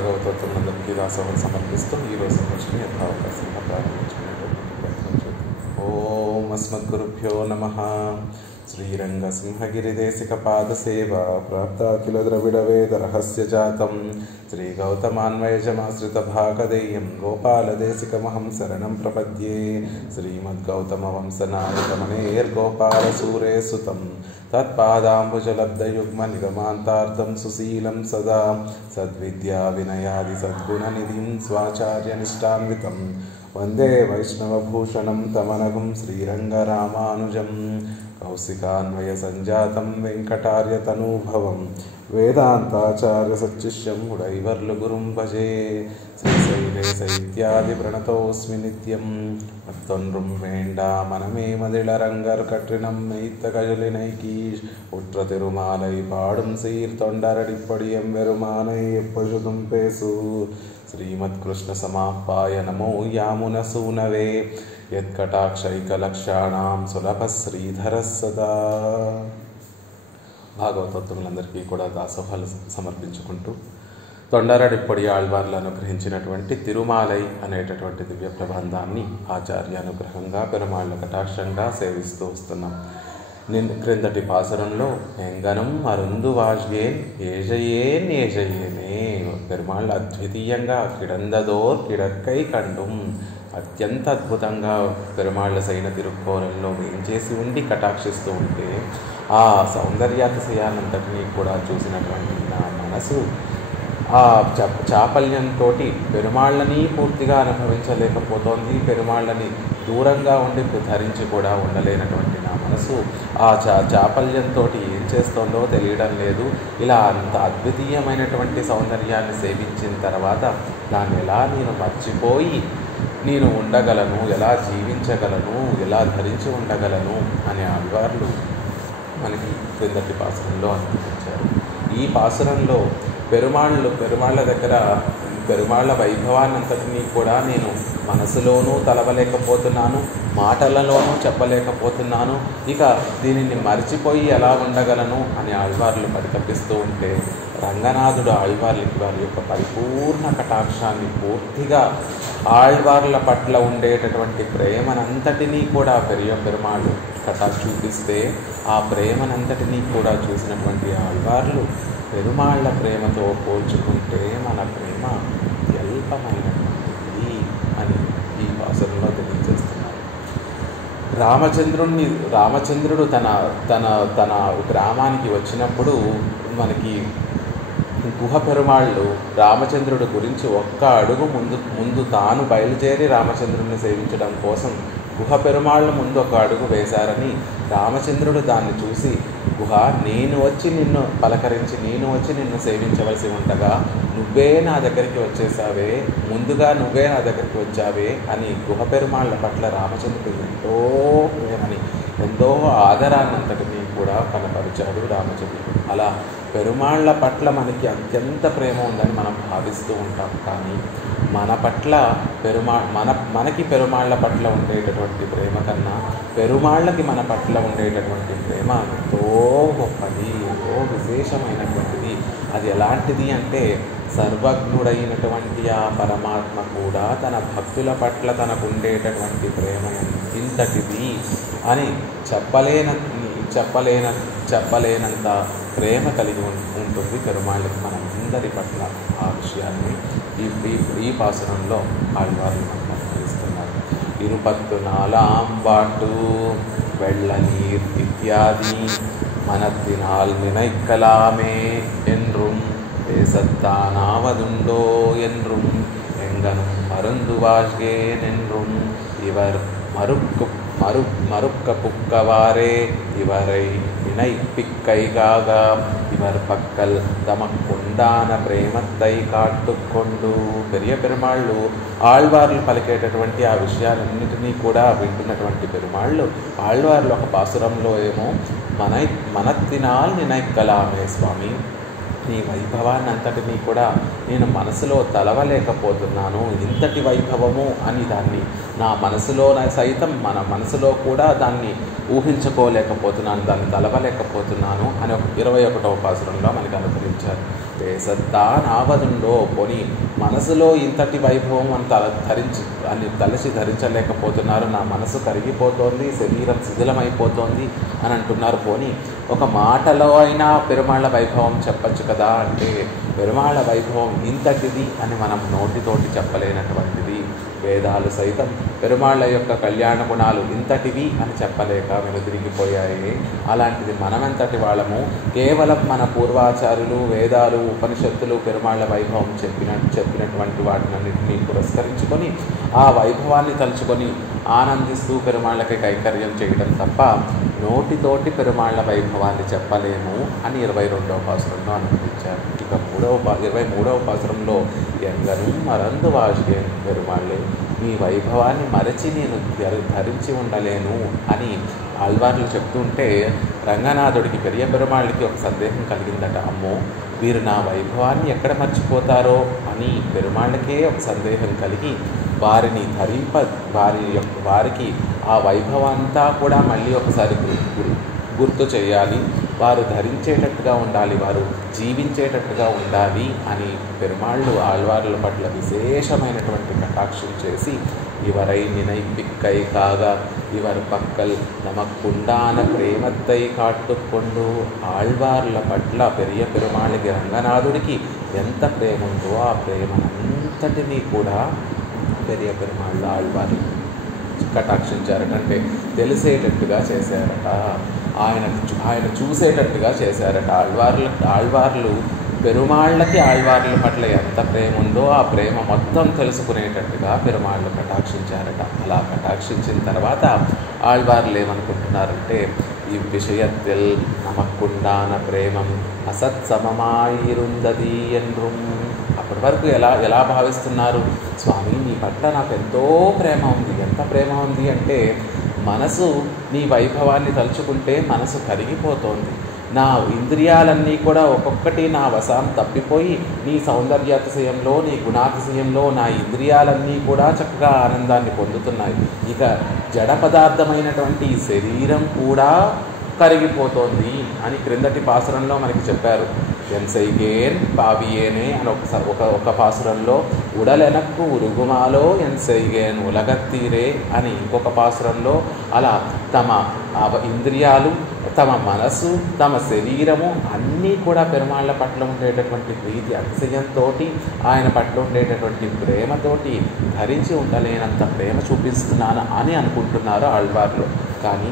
భాగవతోత్తములందరికీ దాసోహం సమర్పిస్తూ ఈరోజు సంవత్సరం యథావకాశంగా ప్రారంభించుకునేటటువంటి ప్రయత్నం చేద్దాం. ఓం అస్మద్గురుభ్యో నమః. శ్రీరంగసింహగిరిదేశికపాదసేవా ప్రాప్తాఖిల ద్రవిడవేద రహస్య జాతం శ్రీగౌతమాన్వయజమాశ్రితభాగదేయం గోపాలదేశికమహం శరణం ప్రపద్యే. శ్రీమద్గౌతమవంశనాయకమనేర్గోపాలసూరే సుతం తత్పాదాంబుజలబ్ధయుగ్మనిగమాంతార్థం సుశీలం సదా సద్విద్యా వినయాది సద్గుణనిధిం స్వాచార్యనిష్టాన్వితం వందే వైష్ణవభూషణం తమనఘం శ్రీరంగరామానుజం కౌశికాన్వయ సంజాతం వెంకటార్యతనూభవం వేదాంతాచార్య సచ్చిష్యం ఉడైవర్లు గురుం భజే. శ్రీశైలేశైత్యాది ప్రణతోస్మి నిత్యం மத்தொன்றும் வேண்டா மனமே மதிளரங்கர் கற்றினம் மெய்த்த கஜலினைக்கீஷ் உற்ற திருமாலை பாடும் சீர் தொண்டரடிப்படியம் வெறுமானை எப்பொழுதும் பேசு. శ్రీమద్ కృష్ణ సమాపాయ నమో యామున సూనవే యత్కటాక్షైకలక్షాణం సులభ శ్రీధర సదా. భాగవతోత్తములందరికీ కూడా దాసోహాలు సమర్పించుకుంటూ తొండరడిప్పొడి ఆళ్వార్లు అనుగ్రహించినటువంటి తిరుమాలై అనేటటువంటి దివ్య ప్రబంధాన్ని ఆచార్య అనుగ్రహంగా పెరుమాళ్ళ కటాక్షంగా సేవిస్తూ వస్తున్నాం. క్రిందటి పాసురంలో ఎంగనం అరుందు వాజ్యేన్ ఏజయేన్ ఏజయేనే పెరుమాళ్ళు అద్వితీయంగా కిడందదోర్ కిడక్కై కండుం అత్యంత అద్భుతంగా పెరుమాళ్ళ సైన తిరుక్కోరంలో వేంచేసి ఉండి కటాక్షిస్తూ ఉంటే ఆ సౌందర్యాతిశయానంతటినీ కూడా చూసినటువంటి నా మనసు ఆ చాపల్యంతో పెరుమాళ్ళని పూర్తిగా అనుభవించలేకపోతోంది. పెరుమాళ్ళని దూరంగా ఉండి ధరించి కూడా ఉండలేనటువంటి నా మనసు ఆ చాపల్యంతో ఏం చేస్తోందో తెలియడం లేదు. ఇలా అంత అద్వితీయమైనటువంటి సౌందర్యాన్ని సేవించిన తర్వాత దాన్ని ఎలా నేను మర్చిపోయి నేను ఉండగలను, ఎలా జీవించగలను, ఎలా ధరించి ఉండగలను అనే ఆళ్వార్లు మనకి క్రిందటి పాసురంలో అనుభవించారు. ఈ పాసురంలో పెరుమాళ్ళ దగ్గర పెరుమాళ్ళ వైభవాన్నంతటినీ కూడా నేను మనసులోనూ తలవలేకపోతున్నాను, మాటలలోనూ చెప్పలేకపోతున్నాను. ఇక దీనిని మరిచిపోయి ఎలా ఉండగలను అని ఆళ్వార్లు పరితపిస్తూ ఉంటే రంగనాథుడు ఆళ్వార్లకి వారి యొక్క పరిపూర్ణ కటాక్షాన్ని పూర్తిగా ఆళ్వార్ల పట్ల ఉండేటటువంటి ప్రేమనంతటినీ కూడా పెరుమాళ్ళు చూపిస్తే ఆ ప్రేమనంతటినీ కూడా చూసినటువంటి ఆళ్వార్లు పెరుమాళ్ళ ప్రేమతో పోల్చుకుంటే మన ప్రేమ అల్పమైనటువంటిది అని ఈ పాసురంలో తెలియజేస్తున్నారు. రామచంద్రుడు తన తన తన గ్రామానికి వచ్చినప్పుడు మనకి గుహ పెరుమాళ్ళు రామచంద్రుడి గురించి ఒక్క అడుగు ముందు తాను బయలుదేరి రామచంద్రుడిని సేవించడం కోసం గుహ పెరుమాళ్ళు ముందు ఒక అడుగు వేశారని రామచంద్రుడు దాన్ని చూసి గుహ నేను వచ్చి నిన్ను పలకరించి నేను వచ్చి నిన్ను సేవించవలసి ఉండగా నువ్వే నా దగ్గరికి వచ్చేసావే, ముందుగా నువ్వే నా దగ్గరికి వచ్చావే అని గుహ పెరుమాళ్ళ పట్ల రామచంద్రుడు ఎంతో ప్రేమని ఎంతో ఆదరాన్నంతటినీ కూడా కనపరిచాడు రామచంద్రుడు. అలా పెరుమాళ్ళ పట్ల మనకి అత్యంత ప్రేమ ఉందని మనం భావిస్తూ ఉంటాం. కానీ మన పట్ల మనకి పెరుమాళ్ళ పట్ల ఉండేటటువంటి ప్రేమ కన్నా పెరుమాళ్ళకి మన పట్ల ఉండేటటువంటి ప్రేమ ఎంతో గొప్పది, ఎంతో విశేషమైనటువంటిది. అది ఎలాంటిది అంటే సర్వజ్ఞుడైనటువంటి ఆ పరమాత్మ కూడా తన భక్తుల పట్ల తనకు ఉండేటటువంటి ప్రేమ ఇంతటిది అని చెప్పలేనంత ప్రేమ కలిగి ఉంటుంది పెరుమాళ్ళకి మనందరి పట్ల. ఆ విషయాన్ని ఈ పాసురంలో ఆళ్వార్లు మనకు అనుభవిస్తున్నారు. ఇరుపత్తు నాలాం వాటు వెళ్ళ నీర్ ఇత్యాది మనத்தினால் நினைக்கலாமே என்றும் பேசத்தானாவதுண்டோ என்றும் எங்கனும் மருந்து வாழ்கேன் என்றும் இவர் மறுக்க புக்கவாரே இவரை இணைப்பிக்கைகாக இவர் பக்கல் తమకుండాన ప్రేమత్తై కాట్టుకొండు. పెరుమాళ్ళు ఆళ్వార్లు పలికేటటువంటి ఆ విషయాలన్నిటినీ కూడా వింటున్నటువంటి పెరుమాళ్ళు ఆళ్వార్లు ఒక పాసురంలో ఏమో మనత్తినాల్ నినైక్కలామే స్వామి, నీ వైభవాన్ని అంతటినీ కూడా నేను మనసులో తలవలేకపోతున్నాను. ఇంతటి వైభవము అని దాన్ని నా మనసులో సైతం మన మనసులో కూడా దాన్ని ఊహించుకోలేకపోతున్నాను, దాన్ని తలవలేకపోతున్నాను అని ఒక 21వ పాసురంలో మనకు అనుగ్రహించారు. సత్తా నావదుండో పోని మనసులో ఇంతటి వైభవం అని తలచి ధరించలేకపోతున్నారు, నా మనసు కరిగిపోతోంది, శరీరం శిథిలమైపోతోంది అని అంటున్నారు. పోని ఒక మాటలో అయినా పెరుమాళ్ళ వైభవం చెప్పచ్చు కదా అంటే పెరుమాళ్ళ వైభవం ఇంతటిది అని మనం నోటితోటి చెప్పలేనటువంటిది. వేదాలు సైతం పెరుమాళ్ళ యొక్క కళ్యాణ గుణాలు ఇంతటివి అని చెప్పలేక వెనుదిరిగిపోయాయి. అలాంటిది మనమెంతటి వాళ్ళము కేవలం మన పూర్వాచారులు వేదాలు ఉపనిషత్తులు పెరుమాళ్ళ వైభవం చెప్పినటువంటి వాటినన్నింటినీ పురస్కరించుకొని ఆ వైభవాన్ని తలుచుకొని ఆనందిస్తూ పెరుమాళ్ళకి కైంకర్యం చేయడం తప్ప నోటితోటి పెరుమాళ్ళ వైభవాన్ని చెప్పలేము అని 22వ పాసురంలో అనుభవించారు. ఇక 23వ పాసురంలో ఎంగను మరందు వాషియన్ పెరుమాళ్ళే, నీ వైభవాన్ని మరచి నేను ధరించి ఉండలేను అని ఆళ్వార్లు చెప్తుంటే రంగనాథుడికి పెరియ పెరుమాళ్ళకి ఒక సందేహం కలిగిందట. అమ్మో వీరు నా వైభవాన్ని ఎక్కడ మర్చిపోతారో అని పెరుమాళ్ళకే ఒక సందేహం కలిగి వారిని వారికి ఆ వైభవంతా కూడా మళ్ళీ ఒకసారి గుర్తు చేయాలి, వారు ధరించేటట్టుగా ఉండాలి, వారు జీవించేటట్టుగా ఉండాలి అని పెరుమాళ్ళు ఆళ్వార్ల పట్ల విశేషమైనటువంటి కటాక్షం చేసి ఇవరై నినైపిక్కై కాగా ఇవర్ పక్కల్ నమక్కుండాన ప్రేమత్తై కాట్టుకొండు. ఆళ్వార్ల పట్ల పెరియ పెరుమాళ్ళకి రంగనాథుడికి ఎంత ప్రేమ ఉందో ఆ ప్రేమనంతటినీ కూడా పెరియ పెరుమాళ్ళ ఆళ్వార్లు కటాక్షించారట. అంటే తెలిసేటట్టుగా చేశారట, ఆయన చూసేటట్టుగా చేశారట. ఆళ్వార్లు పెరుమాళ్ళకి ఆళ్వార్ల పట్ల ఎంత ప్రేమ ఉందో ఆ ప్రేమ మొత్తం తెలుసుకునేటట్టుగా పెరుమాళ్ళు కటాక్షించారట. అలా కటాక్షించిన తర్వాత ఆళ్వార్లు ఏమనుకుంటున్నారంటే ఈ విషయத்தில் నమక్కుండాన ప్రేమం అసత్సమమాయిరుందది ఎన్రుం. అప్పటి వరకు ఎలా భావిస్తున్నారు, స్వామి నీ పట్ల నాకు ఎంతో ప్రేమ ఉంది. ఎంత ప్రేమ ఉంది అంటే మనసు నీ వైభవాన్ని తలుచుకుంటే మనసు కరిగిపోతోంది, నా ఇంద్రియాలన్నీ కూడా ఒక్కొక్కటి నా వశం తప్పిపోయి నీ సౌందర్యాతిశయంలో నీ గుణాతిశయంలో నా ఇంద్రియాలన్నీ కూడా చక్కగా ఆనందాన్ని పొందుతున్నాయి. ఇక జడ పదార్థమైనటువంటి ఈ శరీరం కూడా కరిగిపోతోంది అని క్రిందటి పాసురంలో మనకి చెప్పారు. ఎన్సైగేన్ పావియేనే అని ఒక పాసురంలో ఉడలెనక్కు ఉరుగుమాలో ఎన్సైగేన్ ఉలగత్తీరే అని ఇంకొక పాసురంలో అలా తమ ఇంద్రియాలు తమ మనసు తమ శరీరము అన్నీ కూడా పెరుమాళ్ళ పట్ల ఉండేటటువంటి ప్రీతి అతిశయంతో ఆయన పట్ల ఉండేటటువంటి ప్రేమతోటి ధరించి ఉండలేనంత ప్రేమ చూపిస్తున్నాను అని అనుకుంటున్నారు ఆళ్వార్లు. కానీ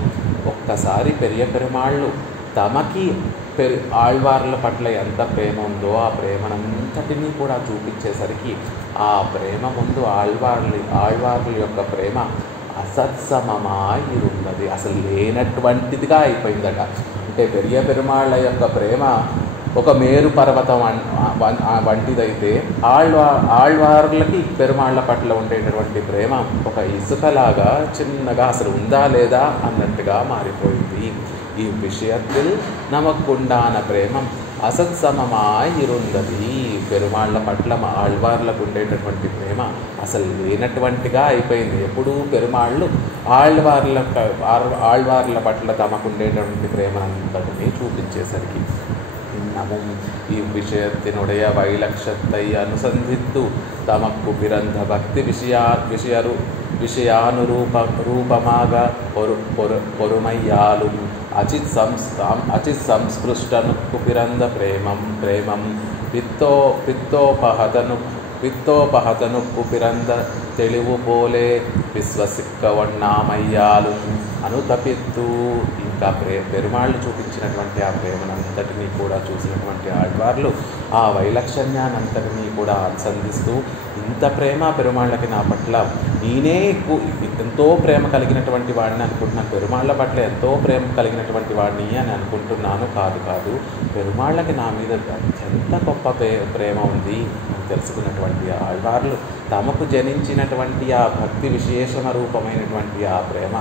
ఒక్కసారి పెరియ పెరుమాళ్ళు తమకి ఆళ్వార్ల పట్ల ఎంత ప్రేమ ఉందో ఆ ప్రేమనంతటినీ కూడా చూపించేసరికి ఆ ప్రేమ ముందు ఆళ్వార్ల యొక్క ప్రేమ అసత్సమమాయిరున్నది, అసలు లేనటువంటిదిగా అయిపోయిందట. అంటే పెరియ పెరుమాళ్ళ యొక్క ప్రేమ ఒక మేరు పర్వతం వంటిదైతే ఆళ్వార్లకి పెరుమాళ్ళ పట్ల ఉండేటటువంటి ప్రేమ ఒక ఇసుకలాగా చిన్నగా అసలు ఉందా లేదా అన్నట్టుగా మారిపోయింది. ఈ విషయத்தில் నమక్కుండాన ప్రేమం అసత్సమమాయిరుందది. పెరుమాళ్ళ పట్ల ఆళ్వార్లకు ఉండేటటువంటి ప్రేమ అసలు లేనటువంటిగా అయిపోయింది. ఎప్పుడూ పెరుమాళ్ళు ఆళ్వార్ల పట్ల తమకు ఉండేటటువంటి ప్రేమ అంతటినీ చూపించేసరికి இன்னமும் இவ்விஷயத்தினுடைய வைலட்சத்தை அனுசந்தித்து தமக்கு பிறந்த பக்தி விஷயானுரூபமாக பொறுமையாலும் அச்சித் சம்ஸ்கிருஷ்டனுக்கு பிறந்த பிரேமம் పిత్తోపహతనుకు పిరంద తెలివు పోలే విశ్వసిక్కవన్నామయ్యాలు అనుతపిత్తు. ఇంకా పెరుమాళ్ళు చూపించినటువంటి ఆ ప్రేమనంతటినీ కూడా చూసినటువంటి ఆళ్వార్లు ఆ వైలక్షణ్యానంతటినీ కూడా అనుసంధిస్తూ ఇంత ప్రేమ పెరుమాళ్ళకి నా పట్ల నేనే ఎంతో ప్రేమ కలిగినటువంటి వాడిని అనుకుంటున్నాను, పెరుమాళ్ళ పట్ల ఎంతో ప్రేమ కలిగినటువంటి వాడిని అని అనుకుంటున్నాను. కాదు పెరుమాళ్ళకి నా మీద ఎంత గొప్ప ప్రేమ ఉంది అని తెలుసుకున్నటువంటి ఆళ్వార్లు తమకు జనించినటువంటి ఆ భక్తి విశేషణ రూపమైనటువంటి ఆ ప్రేమ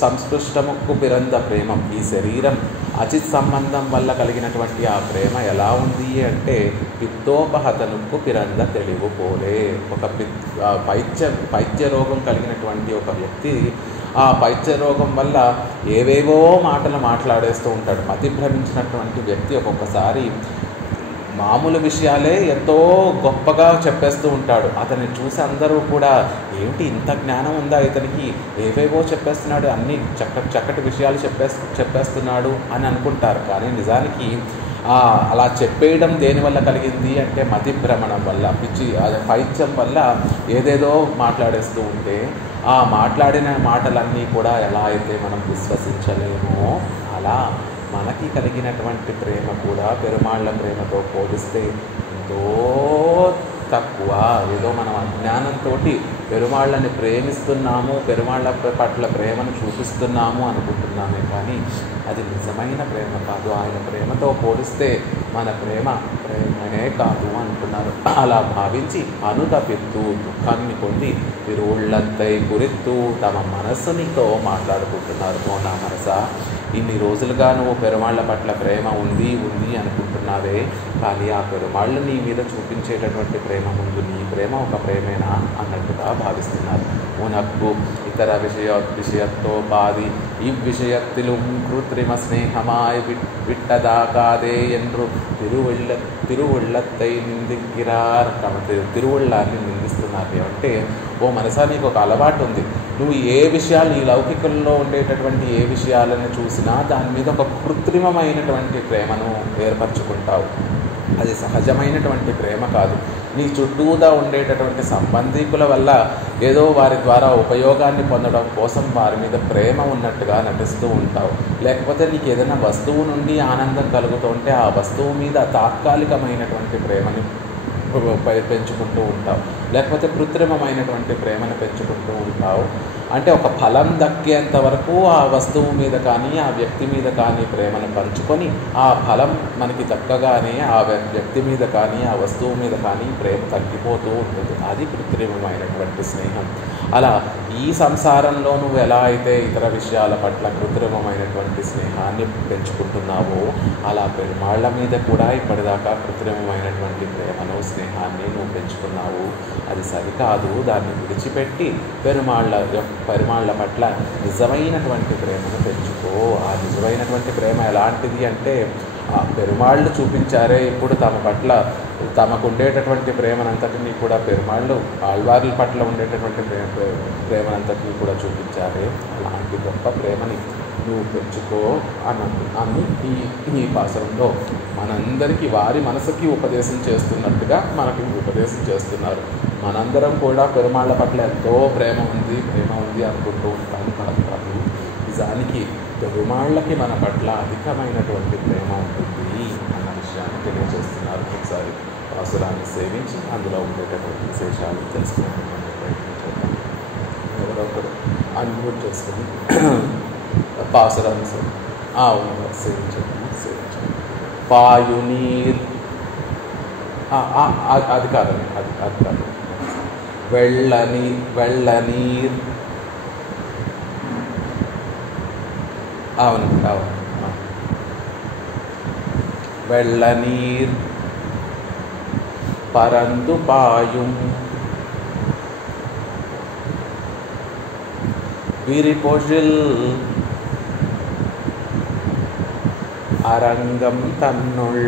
సంస్పృష్టముక్కు పిరంద ప్రేమం. ఈ శరీరం అచిత్ సంబంధం వల్ల కలిగినటువంటి ఆ ప్రేమ ఎలా ఉంది అంటే పిత్తోపహతనుక్కు పిరంద తెలివు పోలే. ఒక పైత్య రోగం కలిగినటువంటి ఒక వ్యక్తి ఆ పైత్య రోగం వల్ల ఏవేవో మాటలు మాట్లాడేస్తూ ఉంటాడు. మతి భ్రమించినటువంటి వ్యక్తి ఒక్కొక్కసారి మామూలు విషయాలే ఎంతో గొప్పగా చెప్పేస్తూ ఉంటాడు. అతన్ని చూసి అందరూ కూడా ఏమిటి ఇంత జ్ఞానం ఉందా ఇతనికి, ఏవేవో చెప్పేస్తున్నాడు, అన్ని చక్కటి విషయాలు చెప్పేస్తున్నాడు అని అనుకుంటారు. కానీ నిజానికి అలా చెప్పేయడం దేనివల్ల కలిగింది అంటే మతి భ్రమణం వల్ల, పైత్యం వల్ల ఏదేదో మాట్లాడేస్తూ ఉంటే ఆ మాట్లాడిన మాటలన్నీ కూడా ఎలా అయితే మనం విశ్వసించలేమో అలా మనకి కలిగినటువంటి ప్రేమ కూడా పెరుమాళ్ళ ప్రేమతో పోలిస్తే ఎంతో తక్కువ. ఏదో మనం అజ్ఞానంతో పెరుమాళ్ళని ప్రేమిస్తున్నాము, పెరుమాళ్ళ పట్ల ప్రేమను చూపిస్తున్నాము అనుకుంటున్నామే, కానీ అది నిజమైన ప్రేమ కాదు. ఆయన ప్రేమతో పోలిస్తే మన ప్రేమనే కాదు అంటున్నారు. అలా భావించి అనుతపిత్తు దుఃఖాన్ని పొంది తిరువుళ్ళత్తై గురిత్తు తమ మనస్సునితో మాట్లాడుకుంటున్నారు. ఓ నా మనసా, ఇన్ని రోజులుగా నువ్వు పెరుమాళ్ళ పట్ల ప్రేమ ఉంది అనుకుంటున్నావే, కానీ ఆ పెరుమాళ్ళు నీ మీద చూపించేటటువంటి ప్రేమ ముందు నీ ప్రేమ ఒక ప్రేమేనా అన్నట్టుగా భావిస్తున్నారు. ఉనక్కు ఇతర విషయత్తోపాది ఇవ్విషయత్తిலும் కృత్రిమ స్నేహమాయ్ విట్టదాకాదే என்று తిరువుళ్ళత్తై నిందిక్కిరార్. తిరువుళ్ళాన్ని నిందిస్తున్నారు. ఏమంటే, ఓ మనసా, నీకు ఒక అలవాటు ఉంది. నువ్వు ఏ విషయాలు ఈ లౌకికంలో ఉండేటటువంటి ఏ విషయాలను చూసినా దాని మీద ఒక కృత్రిమమైనటువంటి ప్రేమను ఏర్పరచుకుంటావు. అది సహజమైనటువంటి ప్రేమ కాదు. నీ చుట్టూదా ఉండేటటువంటి సంబంధీకుల వల్ల ఏదో వారి ద్వారా ఉపయోగాన్ని పొందడం కోసం వారి మీద ప్రేమ ఉన్నట్టుగా నటిస్తూ ఉంటావు. లేకపోతే నీకు ఏదైనా వస్తువు నుండి ఆనందం కలుగుతుంటే ఆ వస్తువు మీద తాత్కాలికమైనటువంటి ప్రేమని పెంచుకుంటూ ఉంటావు, లేకపోతే కృత్రిమమైనటువంటి ప్రేమను పెంచుకుంటూ ఉంటావు. అంటే ఒక ఫలం దక్కేంత వరకు ఆ వస్తువు మీద కానీ ఆ వ్యక్తి మీద కానీ ప్రేమను పంచుకొని ఆ ఫలం మనకి దక్కగానే ఆ వ్యక్తి మీద కానీ ఆ వస్తువు మీద కానీ ప్రేమ తగ్గిపోతూ ఉంటుంది. అది కృత్రిమమైనటువంటి స్నేహం. అలా ఈ సంసారంలో నువ్వు ఎలా అయితే ఇతర విషయాల పట్ల కృత్రిమమైనటువంటి స్నేహాన్ని పెంచుకుంటున్నావో అలా పెరుమాళ్ళ మీద కూడా ఇప్పటిదాకా కృత్రిమమైనటువంటి ప్రేమను స్నేహాన్ని నువ్వు పెంచుకున్నావు. అది సరికాదు. దాన్ని విడిచిపెట్టి పెరుమాళ్ళ పట్ల నిజమైనటువంటి ప్రేమను పెంచుకో. ఆ నిజమైనటువంటి ప్రేమ ఎలాంటిది అంటే, ఆ పెరుమాళ్ళు చూపించారే ఇప్పుడు తమ పట్ల తమకు ఉండేటటువంటి ప్రేమనంతటినీ కూడా పెరుమాళ్ళు ఆళ్వార్ల పట్ల ఉండేటటువంటి ప్రేమనంతటినీ కూడా చూపించారే, అలాంటి గొప్ప ప్రేమని నువ్వు పెంచుకో అని ఈ పాసరంలో మనందరికీ వారి మనసుకి ఉపదేశం చేస్తున్నట్టుగా మనకి ఉపదేశం చేస్తున్నారు. మనందరం కూడా పెరుమాళ్ళ పట్ల ఎంతో ప్రేమ ఉంది అనుకుంటూ ఉంటాను. కాదు, నిజానికి పెరుమాళ్ళకి మన పట్ల అధికమైనటువంటి ప్రేమ ఉంటుంది అన్న విషయాన్ని తెలియజేస్తున్నారు. ఒకసారి పాసురాన్ని సేవించి అందులో ఉండేటటువంటి విశేషాలు తెలుసుకునేటువంటి ప్రయత్నం చేద్దాం. ఎవరొకరు అన్మ్యూట్ చేసుకుని పాసురాన్ని సేవించండి. పాయునీర్ అది కాదండి, అది కాదు. వెళ్ళనీర్ అవును వెళ్ళనీర్ పరందు పాయుం విరిపొజిల్ அரங்கம் தன்னுள்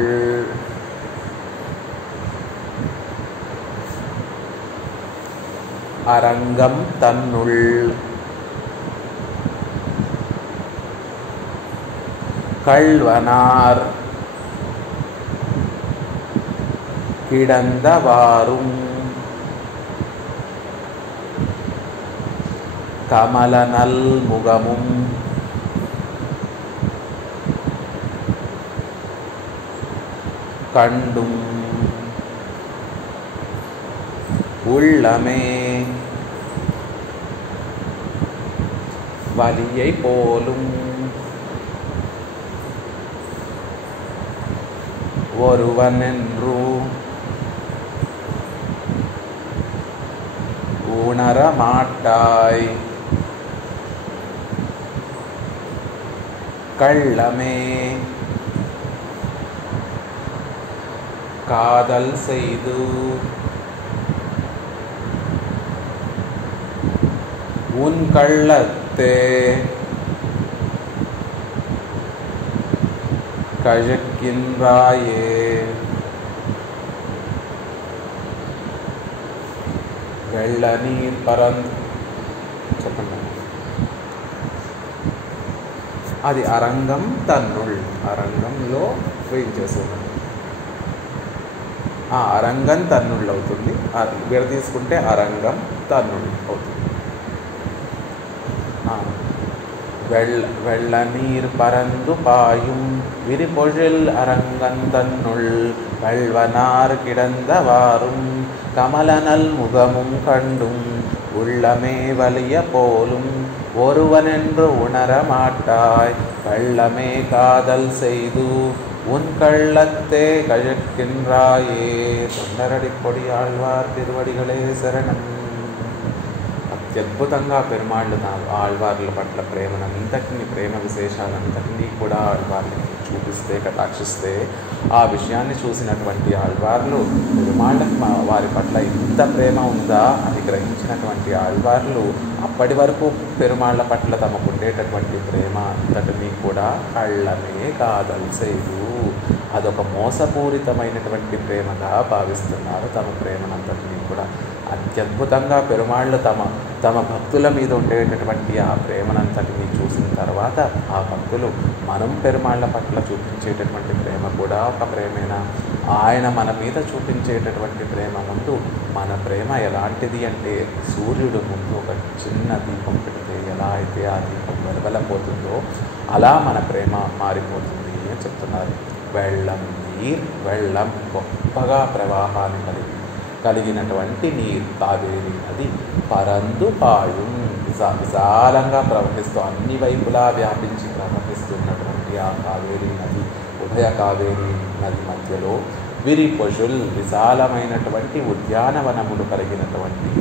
அரங்கம் தன்னுள் கள்வனார் கிடந்தவாறும் கமலநல் முகமும் கண்டும் உள்ளமே வலியை போலும் ஒருவனென்று உணர மாட்டாய். கள்ளமே காதல் செய்து உன் கள்ளத்தே கழக்கின்றாயே. வெள்ள நீர் చెప్పండి. అది అరంగం తన్నుల్, అరంగంలో వేయించేస్తుంది. అరంగం తన్నుళ్ళు అవుతుంది. విడ తీసుకుంటే అరంగం తన్నుళ్ళు అవుతుంది. வெள்ள நீர் பரந்து பாயும் விரிபொழில் அரங்கந்தன்னுள் வல்வனார் கிடந்தவாறும் கமலனல் முகமும் கண்டும் உள்ளமே வலிய போலும் ஒருவனென்று உணர மாட்டாய். வெள்ளமே காதல் செய்து உன் கள்ளத்தே கழக்கின்றாயே. தொண்டரடி கொடி ஆழ்வார் திருవడిகளே శరణం. అత్యద్భుతంగా పెరుమాళ్ళు ఆళ్వార్ల పట్ల ప్రేమనంతటిని, ప్రేమ విశేషాలంతటినీ కూడా ఆళ్వార్లకి చూపిస్తే, కటాక్షిస్తే, ఆ విషయాన్ని చూసినటువంటి ఆళ్వార్లు పెరుమాళ్ళకి వారి పట్ల ఇంత ప్రేమ ఉందా అని గ్రహించినటువంటి ఆళ్వార్లు అప్పటి వరకు పెరుమాళ్ళ పట్ల తమకు ఉండేటటువంటి ప్రేమ అంతటినీ కూడా కళ్ళమే కాదల్సేదు, అదొక మోసపూరితమైనటువంటి ప్రేమగా భావిస్తున్నారు. తమ ప్రేమనంతటినీ కూడా అత్యద్భుతంగా పెరుమాళ్ళు తమ భక్తుల మీద ఉండేటటువంటి ఆ ప్రేమనంతటిని చూసిన తర్వాత ఆ భక్తులు మనం పెరుమాళ్ళ పట్ల చూపించేటటువంటి ప్రేమ కూడా ఒక ప్రేమేనా? ఆయన మన మీద చూపించేటటువంటి ప్రేమ ముందు మన ప్రేమ ఎలాంటిది అంటే, సూర్యుడు ముందు ఒక చిన్న దీపం పెడితే ఎలా అయితే ఆ దీపం వెలవెలపోతుందో అలా మన ప్రేమ మారిపోతుంది అని చెప్తున్నారు. వెళ్ళం గొప్పగా ప్రవాహాన్ని కలిగినటువంటి నీరు, కావేరీ నది పరందు పాయుం, విశాలంగా ప్రవహిస్తూ అన్ని వైపులా వ్యాపించి ప్రవహిస్తున్నటువంటి ఆ కావేరీ నది, ఉభయ కావేరీ నది మధ్యలో విరిపొషుల్, విశాలమైనటువంటి ఉద్యానవనములు కలిగినటువంటి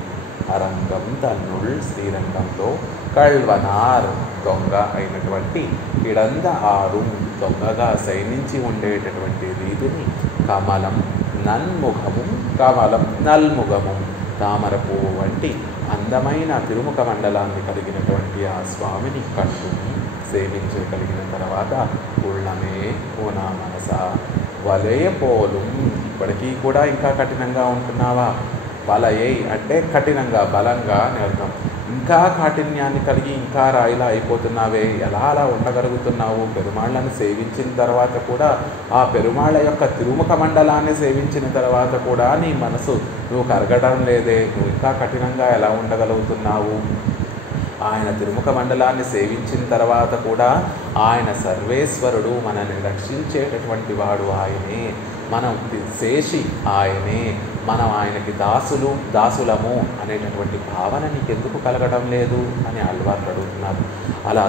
అరంగం తన్నుల్, శ్రీరంగంలో కళ్వనార్, దొంగ అయినటువంటి కిడంద ఆరు, దొంగగా శయనించి ఉండేటటువంటి రీతిని కమలం నన్ముఖము, కమలం నల్ముఖము, తామర పువ్వు వంటి అందమైన తిరుముఖ మండలాన్ని కలిగినటువంటి ఆ స్వామిని కంటూ సేవించగలిగిన తర్వాత ఉళ్ళమే పూనా మనస వలయ పోలు, ఇప్పటికీ కూడా ఇంకా కఠినంగా ఉంటున్నావా? వలయై అంటే కఠినంగా, బలంగా అని అర్థం. ఇంకా కాఠిన్యాన్ని కలిగి ఇంకా రాయిలా అయిపోతున్నావే, ఎలా అలా ఉండగలుగుతున్నావు? పెరుమాళ్ళని సేవించిన తర్వాత కూడా, ఆ పెరుమాళ్ళ యొక్క తిరుముఖ మండలాన్ని సేవించిన తర్వాత కూడా నీ మనసు నువ్వు కరగడం లేదే, నువ్వు ఇంకా కఠినంగా ఎలా ఉండగలుగుతున్నావు? ఆయన తిరుముఖ మండలాన్ని సేవించిన తర్వాత కూడా ఆయన సర్వేశ్వరుడు, మనల్ని రక్షించేటటువంటి వాడు ఆయనే, మనం శేషి ఆయనే, మనం ఆయనకి దాసులము అనేటటువంటి భావన నీకెందుకు కలగడం లేదు అని ఆళ్వార్లు అడుగుతున్నారు. అలా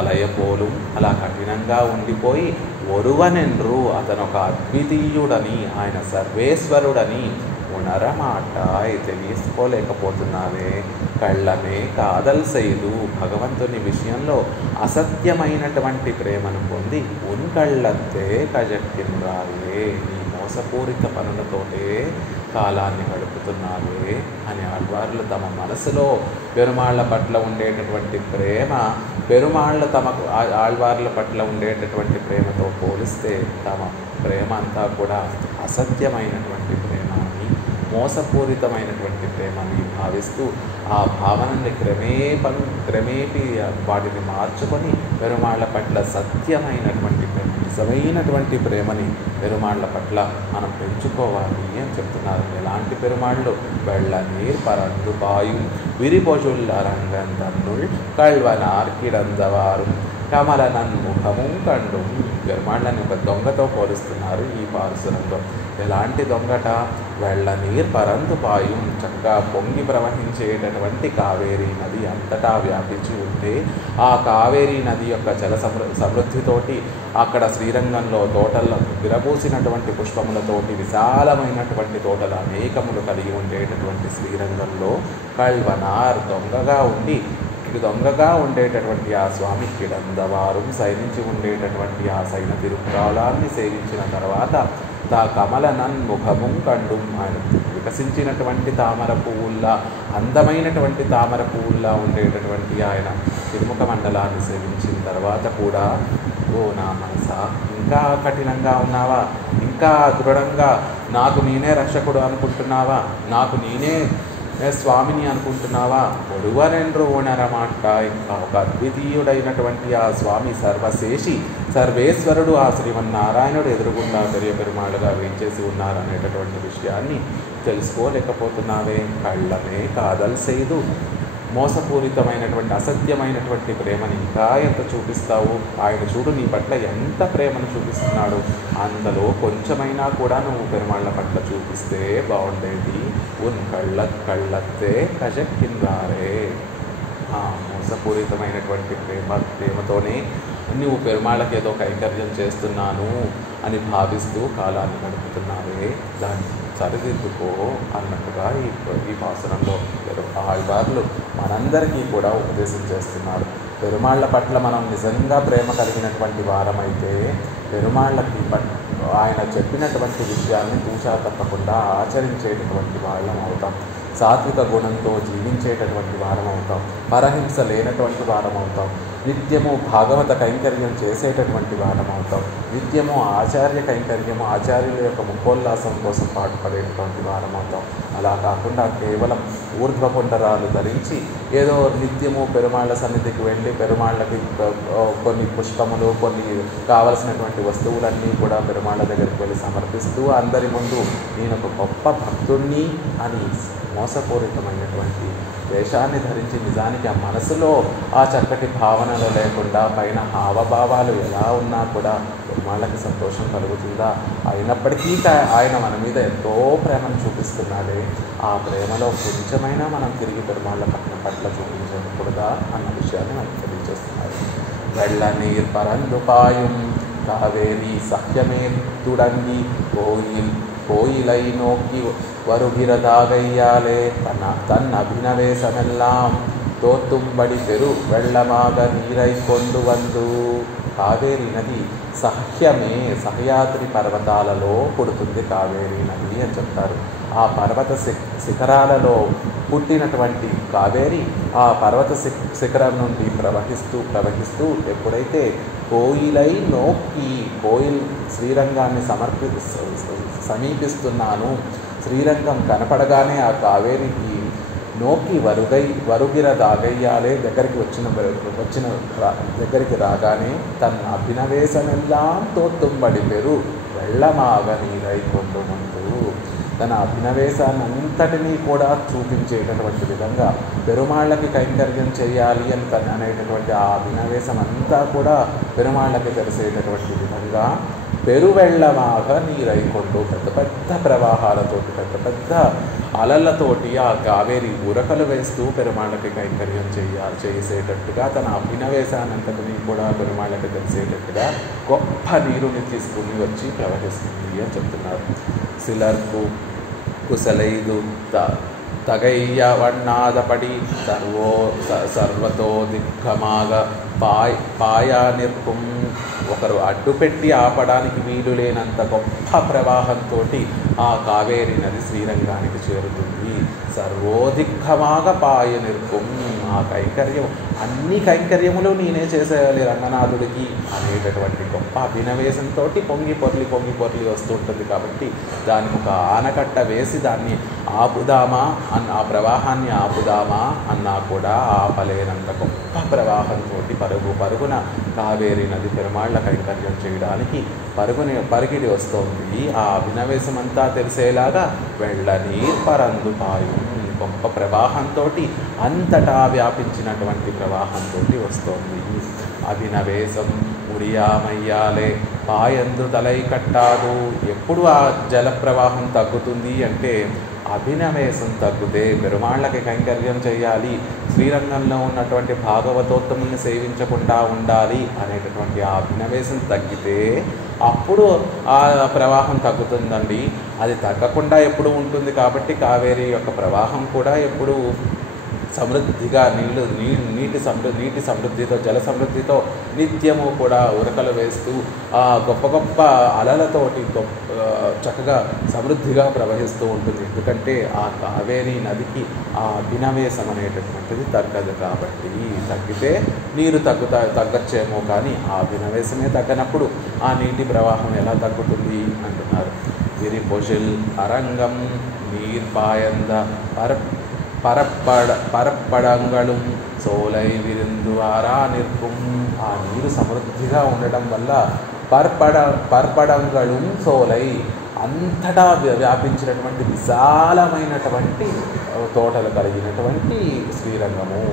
అలయపోలు, అలా కఠినంగా ఉండిపోయి ఒరువనెన్రు, అతను ఒక అద్వితీయుడని, ఆయన సర్వేశ్వరుడని ఉణరమాటాయ్, తెలుసుకోలేకపోతున్నావే. కళ్ళమే కాదల్ సైదు, భగవంతుని విషయంలో అసత్యమైనటువంటి ప్రేమను పొంది ఉన్ కళ్ళంతే కజక్కిన్రాయే, నీ మోసపూరిత పనులతోటే కాలాన్ని గడుపుతున్నావే అని ఆళ్వార్లు తమ మనసులో పెరుమాళ్ళ పట్ల ఉండేటటువంటి ప్రేమ, పెరుమాళ్ళ తమకు ఆళ్వార్ల పట్ల ఉండేటటువంటి ప్రేమతో పోలిస్తే తమ ప్రేమ అంతా కూడా అసత్యమైనటువంటి ప్రేమ అని, మోసపూరితమైనటువంటి ప్రేమని భావిస్తూ ఆ భావనని క్రమేపీ వాటిని మార్చుకొని పెరుమాళ్ళ పట్ల సత్యమైనటువంటి ప్రేమ, నిజమైనటువంటి ప్రేమని పెరుమాళ్ళ పట్ల మనం పెంచుకోవాలి అని చెప్తున్నారు. ఎలాంటి పెరుమాళ్ళు? వెళ్ళ నీర్ పరందు పాయు విరిపొజుల్ అరంగందన్నుల్ కళ్వనార్ కిడందవారు కమల నన్ముఖము కండు. పెరుమాళ్ళని ఒక దొంగతో పోలుస్తున్నారు ఈ పాసురంలో. ఎలాంటి దొంగట? వెళ్ళ నీరు పరందు పాయం, చక్కగా పొంగి ప్రవహించేటటువంటి కావేరీ నది అంతటా వ్యాపించి ఉంటే ఆ కావేరీ నది యొక్క జల సమృద్ధితోటి అక్కడ శ్రీరంగంలో తోటల్లో విరబూసినటువంటి పుష్పములతోటి విశాలమైనటువంటి తోటలు అనేకములు కలిగి ఉండేటటువంటి శ్రీరంగంలో కల్వనార్ దొంగగా ఉండేటటువంటి ఆ స్వామి కిడందవారు సైనించి ఉండేటటువంటి ఆ సైన తిరుప్రాళాన్ని సేవించిన తర్వాత తా కమల నన్ముఖము కండు. ఆయన వికసించినటువంటి తామర పువ్వుల్లా, అందమైనటువంటి తామర పువ్వుల్లా ఉండేటటువంటి ఆయన తిరుముఖ మండలాన్ని సేవించిన తర్వాత కూడా, ఓ నా మనసా, ఇంకా కఠినంగా ఉన్నావా? ఇంకా దృఢంగా నాకు నేనే రక్షకుడు అనుకుంటున్నావా? నాకు నేనే స్వామిని అనుకుంటున్నావా? ఒడువరెండ్రు ఓనరమాట. ఇంకా ఒక అద్వితీయుడైనటువంటి ఆ స్వామి సర్వశేషి సర్వేశ్వరుడు ఆ శ్రీమన్నారాయణుడు ఎదురుగుండా పెరియ పెరుమాళ్ళుగా వేయించేసి ఉన్నారనేటటువంటి విషయాన్ని తెలుసుకోలేకపోతున్నావే. కళ్ళమే కాదల్సేదు. మోసపూరితమైనటువంటి అసత్యమైనటువంటి ప్రేమని ఇంకా ఎంత చూపిస్తావు? ఆయన చూడు నీ పట్ల ఎంత ప్రేమను చూపిస్తున్నాడు. అందులో కొంచెమైనా కూడా నువ్వు పెరుమాళ్ళ పట్ల చూపిస్తే బాగుండేది. ఉన్ కళ్ళత్తే కజక్కిందారే. మోసపూరితమైనటువంటి ప్రేమతోనే నువ్వు పెరుమాళ్ళకి ఏదో కైంకర్యం చేస్తున్నాను అని భావిస్తూ కాలాన్ని గడుపుతున్నావే. దాన్ని సరిదిద్దుకో అన్నట్టుగా ఈ పాసురంలో ఆళ్వార్లు మనందరికీ కూడా ఉపదేశం చేస్తున్నారు. పెరుమాళ్ళ పట్ల మనం నిజంగా ప్రేమ కలిగినటువంటి వారమైతే పెరుమాళ్ళకి ఆయన చెప్పినటువంటి విషయాన్ని తూచా తప్పకుండా ఆచరించేటటువంటి వాళ్ళం అవుతాం. సాత్విక గుణంతో జీవించేటటువంటి వారం అవుతాం. పరహింస లేనటువంటి వారం అవుతాం. నిత్యము భాగవత కైంకర్యం చేసేటటువంటి వారం అవుతాం. నిత్యము ఆచార్య కైంకర్యము, ఆచార్యుల యొక్క ముఖోల్లాసం కోసం పాటుపడేటటువంటి వారం అవుతాం. అలా కాకుండా కేవలం ఊర్ధ్వపుండరాలు ధరించి ఏదో నిత్యము పెరుమాళ్ళ సన్నిధికి వెళ్ళి పెరుమాళ్ళకి కొన్ని పుష్పములు, కొన్ని కావలసినటువంటి వస్తువులన్నీ కూడా పెరుమాళ్ళ దగ్గరికి వెళ్ళి సమర్పిస్తూ అందరి ముందు నేను ఒక గొప్ప భక్తుణ్ణి అని మోసపూరితమైనటువంటి వేషాన్ని ధరించి నిజానికి ఆ మనసులో ఆ చక్కటి భావనలు లేకుండా పైన హావభావాలు ఎలా ఉన్నా కూడా పెరుమాళ్ళకి సంతోషం కలుగుతుందా? అయినప్పటికీ ఆయన మన మీద ఎంతో ప్రేమను చూపిస్తున్నాడే. ఆ ప్రేమలో కొంచెమైనా మనం తిరిగి పెరుమాళ్ళ పట్ల చూపించకూడదా అన్న విషయాన్ని మనకు తెలియజేస్తున్నారు. వెళ్ళ నీర్ పరందు పాయం కావేరి సహ్యమే తుడంగి కోయిలై నోకి வருகிறதாகையாலே தன் அபினவேசமெல்லாம் தோத்தும்படி பெரு வெள்ளமாக நீரை கொண்டு வந்து. కావేరీ నది సహ్యమే, సహ్యాద్రి పర్వతాలలో పుడుతుంది కావేరీ నది అని చెప్తారు. ఆ పర్వత శిఖరాలలో పుట్టినటువంటి కావేరి ఆ పర్వత శిఖరం నుండి ప్రవహిస్తూ ఎప్పుడైతే కోయిలై నోక్కి, శ్రీరంగాన్ని సమీపిస్తున్నాను, శ్రీరంగం కనపడగానే ఆ కావేరికి నోకి వరుగిర దాగయ్యాలే, దగ్గరికి రాగానే తన అభినవేశమెల్లాం తోత్తుంబడి పెరు వెళ్ళమాగ నీరై కొండు ముందు. తన అభినవేశాన్ని అంతటినీ కూడా చూపించేటటువంటి విధంగా పెరుమాళ్ళకి కైంకర్యం చేయాలి అని అనేటటువంటి ఆ అభినవేశం అంతా కూడా పెరుమాళ్ళకి తెలిసేటటువంటి విధంగా పెరువెళ్ళమాగ నీరైకొండు, పెద్ద పెద్ద ప్రవాహాలతోటి, పెద్ద పెద్ద అలలతోటి ఆ కావేరి ఉరకలు వేస్తూ పెరుమాళ్ళకి కైంకర్యం చేసేటట్టుగా తన అభినవేశానంతటినీ కూడా పెరుమాళ్ళకి తెలిసేటట్టుగా గొప్ప నీరుని తీసుకుని వచ్చి ప్రవహిస్తుంది అని చెప్తున్నారు. సిలర్కు కుశలైదు తగయ్య వన్నాదపడి సర్వతో దిగ్గమాగ పాయా నిర్కుం. ఒకరు అడ్డుపెట్టి ఆపడానికి వీలు లేనంత గొప్ప ప్రవాహంతో ఆ కావేరీ నది శ్రీరంగానికి చేరుతుంది. సర్వోదిగ్గమాగ పాయ నిర్కుం. ఆ కైంకర్యం, అన్ని కైంకర్యములు నేనే చేసేయాలి రంగనాథుడికి అనేటటువంటి గొప్ప అభినవేశంతో పొంగి పొర్లి వస్తుంటుంది. కాబట్టి దానికి ఒక ఆనకట్ట వేసి దాన్ని ఆపుదామా ఆ ప్రవాహాన్ని ఆపుదామా అన్నా కూడా ఆపలేనంత గొప్ప ప్రవాహంతో పరుగున కావేరీ నది పెరుమాళ్ళ కైంకర్యం చేయడానికి పరిగిడి వస్తోంది. ఆ అభినవేశం అంతా తెలిసేలాగా వెళ్ళని పరందు పాయం, గొప్ప ప్రవాహంతో అంతటా వ్యాపించినటువంటి ప్రవాహంతో వస్తోంది. అభినవేశం ముడియామయ్యాలే పాయందు తలై కట్టాదు. ఎప్పుడు ఆ జల ప్రవాహం తగ్గుతుంది అంటే అభినవేశం తగ్గితే పెరుమాళ్ళకి కైంకర్యం చేయాలి, శ్రీరంగంలో ఉన్నటువంటి భాగవతోత్తముల్ని సేవించకుండా ఉండాలి అనేటటువంటి ఆ అభినవేశం తగ్గితే అప్పుడు ఆ ప్రవాహం తగ్గుతుందండి. అది తగ్గకుండా ఎప్పుడు ఉంటుంది కాబట్టి కావేరి యొక్క ప్రవాహం కూడా ఎప్పుడు సమృద్ధిగా నీటి సమృద్ధితో జల సమృద్ధితో నిత్యము కూడా ఉరకలు వేస్తూ ఆ గొప్ప గొప్ప అలలతోటి చక్కగా సమృద్ధిగా ప్రవహిస్తూ ఉంటుంది. ఎందుకంటే ఆ కావేరీ నదికి ఆ అభినవేశం అనేటటువంటిది తగ్గదు కాబట్టి. తగ్గితే నీరు తగ్గచ్చేమో కానీ ఆ అభినవేశమే తగ్గనప్పుడు ఆ నీటి ప్రవాహం ఎలా తగ్గుతుంది అంటున్నారు. విరిపొషిల్ అరంగం నీర్పాయంద పరప్పడంగళం సోలై విరిందు ఆరా నిర్పుం. ఆ నీరు సమృద్ధిగా ఉండడం వల్ల పర్పడంగళం సోలై అంతటా వ్యాపించినటువంటి విశాలమైనటువంటి తోటలు కలిగినటువంటి శ్రీరంగము.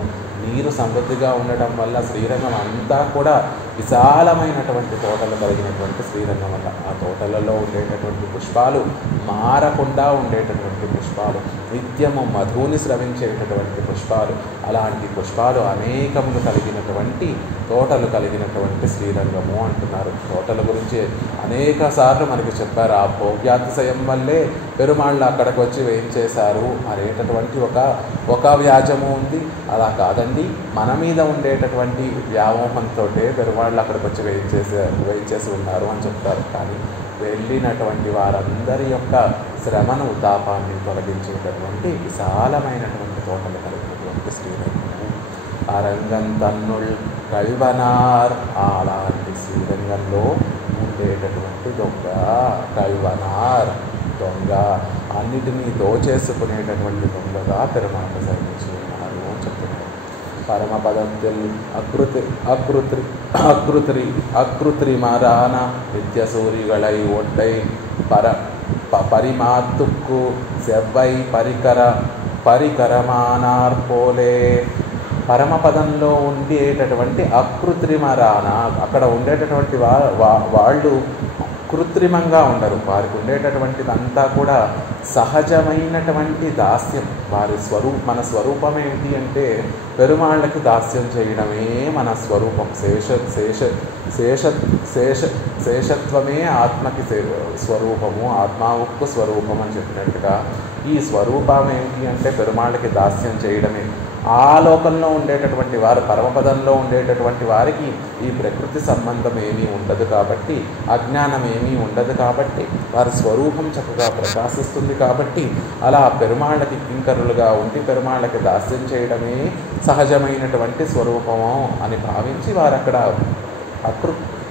నీరు సమృద్ధిగా ఉండటం వల్ల శ్రీరంగం అంతా కూడా విశాలమైనటువంటి తోటలు కలిగినటువంటి శ్రీరంగం వల్ల ఆ తోటలలో ఉండేటటువంటి పుష్పాలు మారకుండా ఉండేటటువంటి పుష్పాలు, నిత్యము మధుని స్రవించేటటువంటి పుష్పాలు, అలాంటి పుష్పాలు అనేకములు కలిగినటువంటి తోటలు కలిగినటువంటి శ్రీరంగము అంటున్నారు. తోటల గురించి అనేక సార్లు మనకి చెప్పారు. ఆ భోగ్యాతిశయం వల్లే పెరుమాళ్ళు అక్కడికి వచ్చి వేయించేశారు అనేటటువంటి ఒక వ్యాజము ఉంది. అలా కాదండి, మన మీద ఉండేటటువంటి వ్యామోహంతో పెరుమాళ్ళు అక్కడికి వచ్చి వేయించేసి ఉన్నారు అని చెప్తారు. కానీ వెళ్ళినటువంటి వారందరి యొక్క శ్రమను తాపాన్ని తొలగించేటటువంటి విశాలమైనటువంటి తోటలు కలిగినటువంటి శ్రీరంగము. అరంగం తన్నుల్ కల్వనార్. అలాంటి శ్రీరంగంలో ఉండేటటువంటి దొంగ కల్వనార్, దొంగ అన్నిటినీ దోచేసుకునేటటువంటి దొంగగా పెరుమాళ్ళు శయనించి ఉన్నారు అని చెప్తున్నారు. పరమపదത്തിൽ அக்ருத்ரிமரான நித்யசூரிகளை ஒட்டை పరిమాత్తుకు సెవ్వై పరికరమానార్ పోలే. పరమపదంలో ఉండేటటువంటి అకృత్రిమరాన, అక్కడ ఉండేటటువంటి వాళ్ళు కృత్రిమంగా ఉండరు. వారికి ఉండేటటువంటిదంతా కూడా సహజమైనటువంటి దాస్యం. మన స్వరూపం ఏంటి అంటే పెరుమాళ్ళకి దాస్యం చేయడమే మన స్వరూపం. శేషత్వమే ఆత్మకి స్వరూపము, ఆత్మావుకు స్వరూపం అని చెప్పినట్టుగా ఈ స్వరూపం ఏంటి అంటే పెరుమాళ్ళకి దాస్యం చేయడమే. ఆ లోకంలో ఉండేటటువంటి వారు, పరమపదంలో ఉండేటటువంటి వారికి ఈ ప్రకృతి సంబంధం ఏమీ ఉండదు కాబట్టి, అజ్ఞానం ఏమీ ఉండదు కాబట్టి, వారి స్వరూపం చక్కగా ప్రకాశిస్తుంది కాబట్టి అలా పెరుమాళ్ళకి కింకరులుగా ఉండి పెరుమాళ్ళకి దాస్యం చేయడమే సహజమైనటువంటి స్వరూపము అని భావించి వారు అక్కడ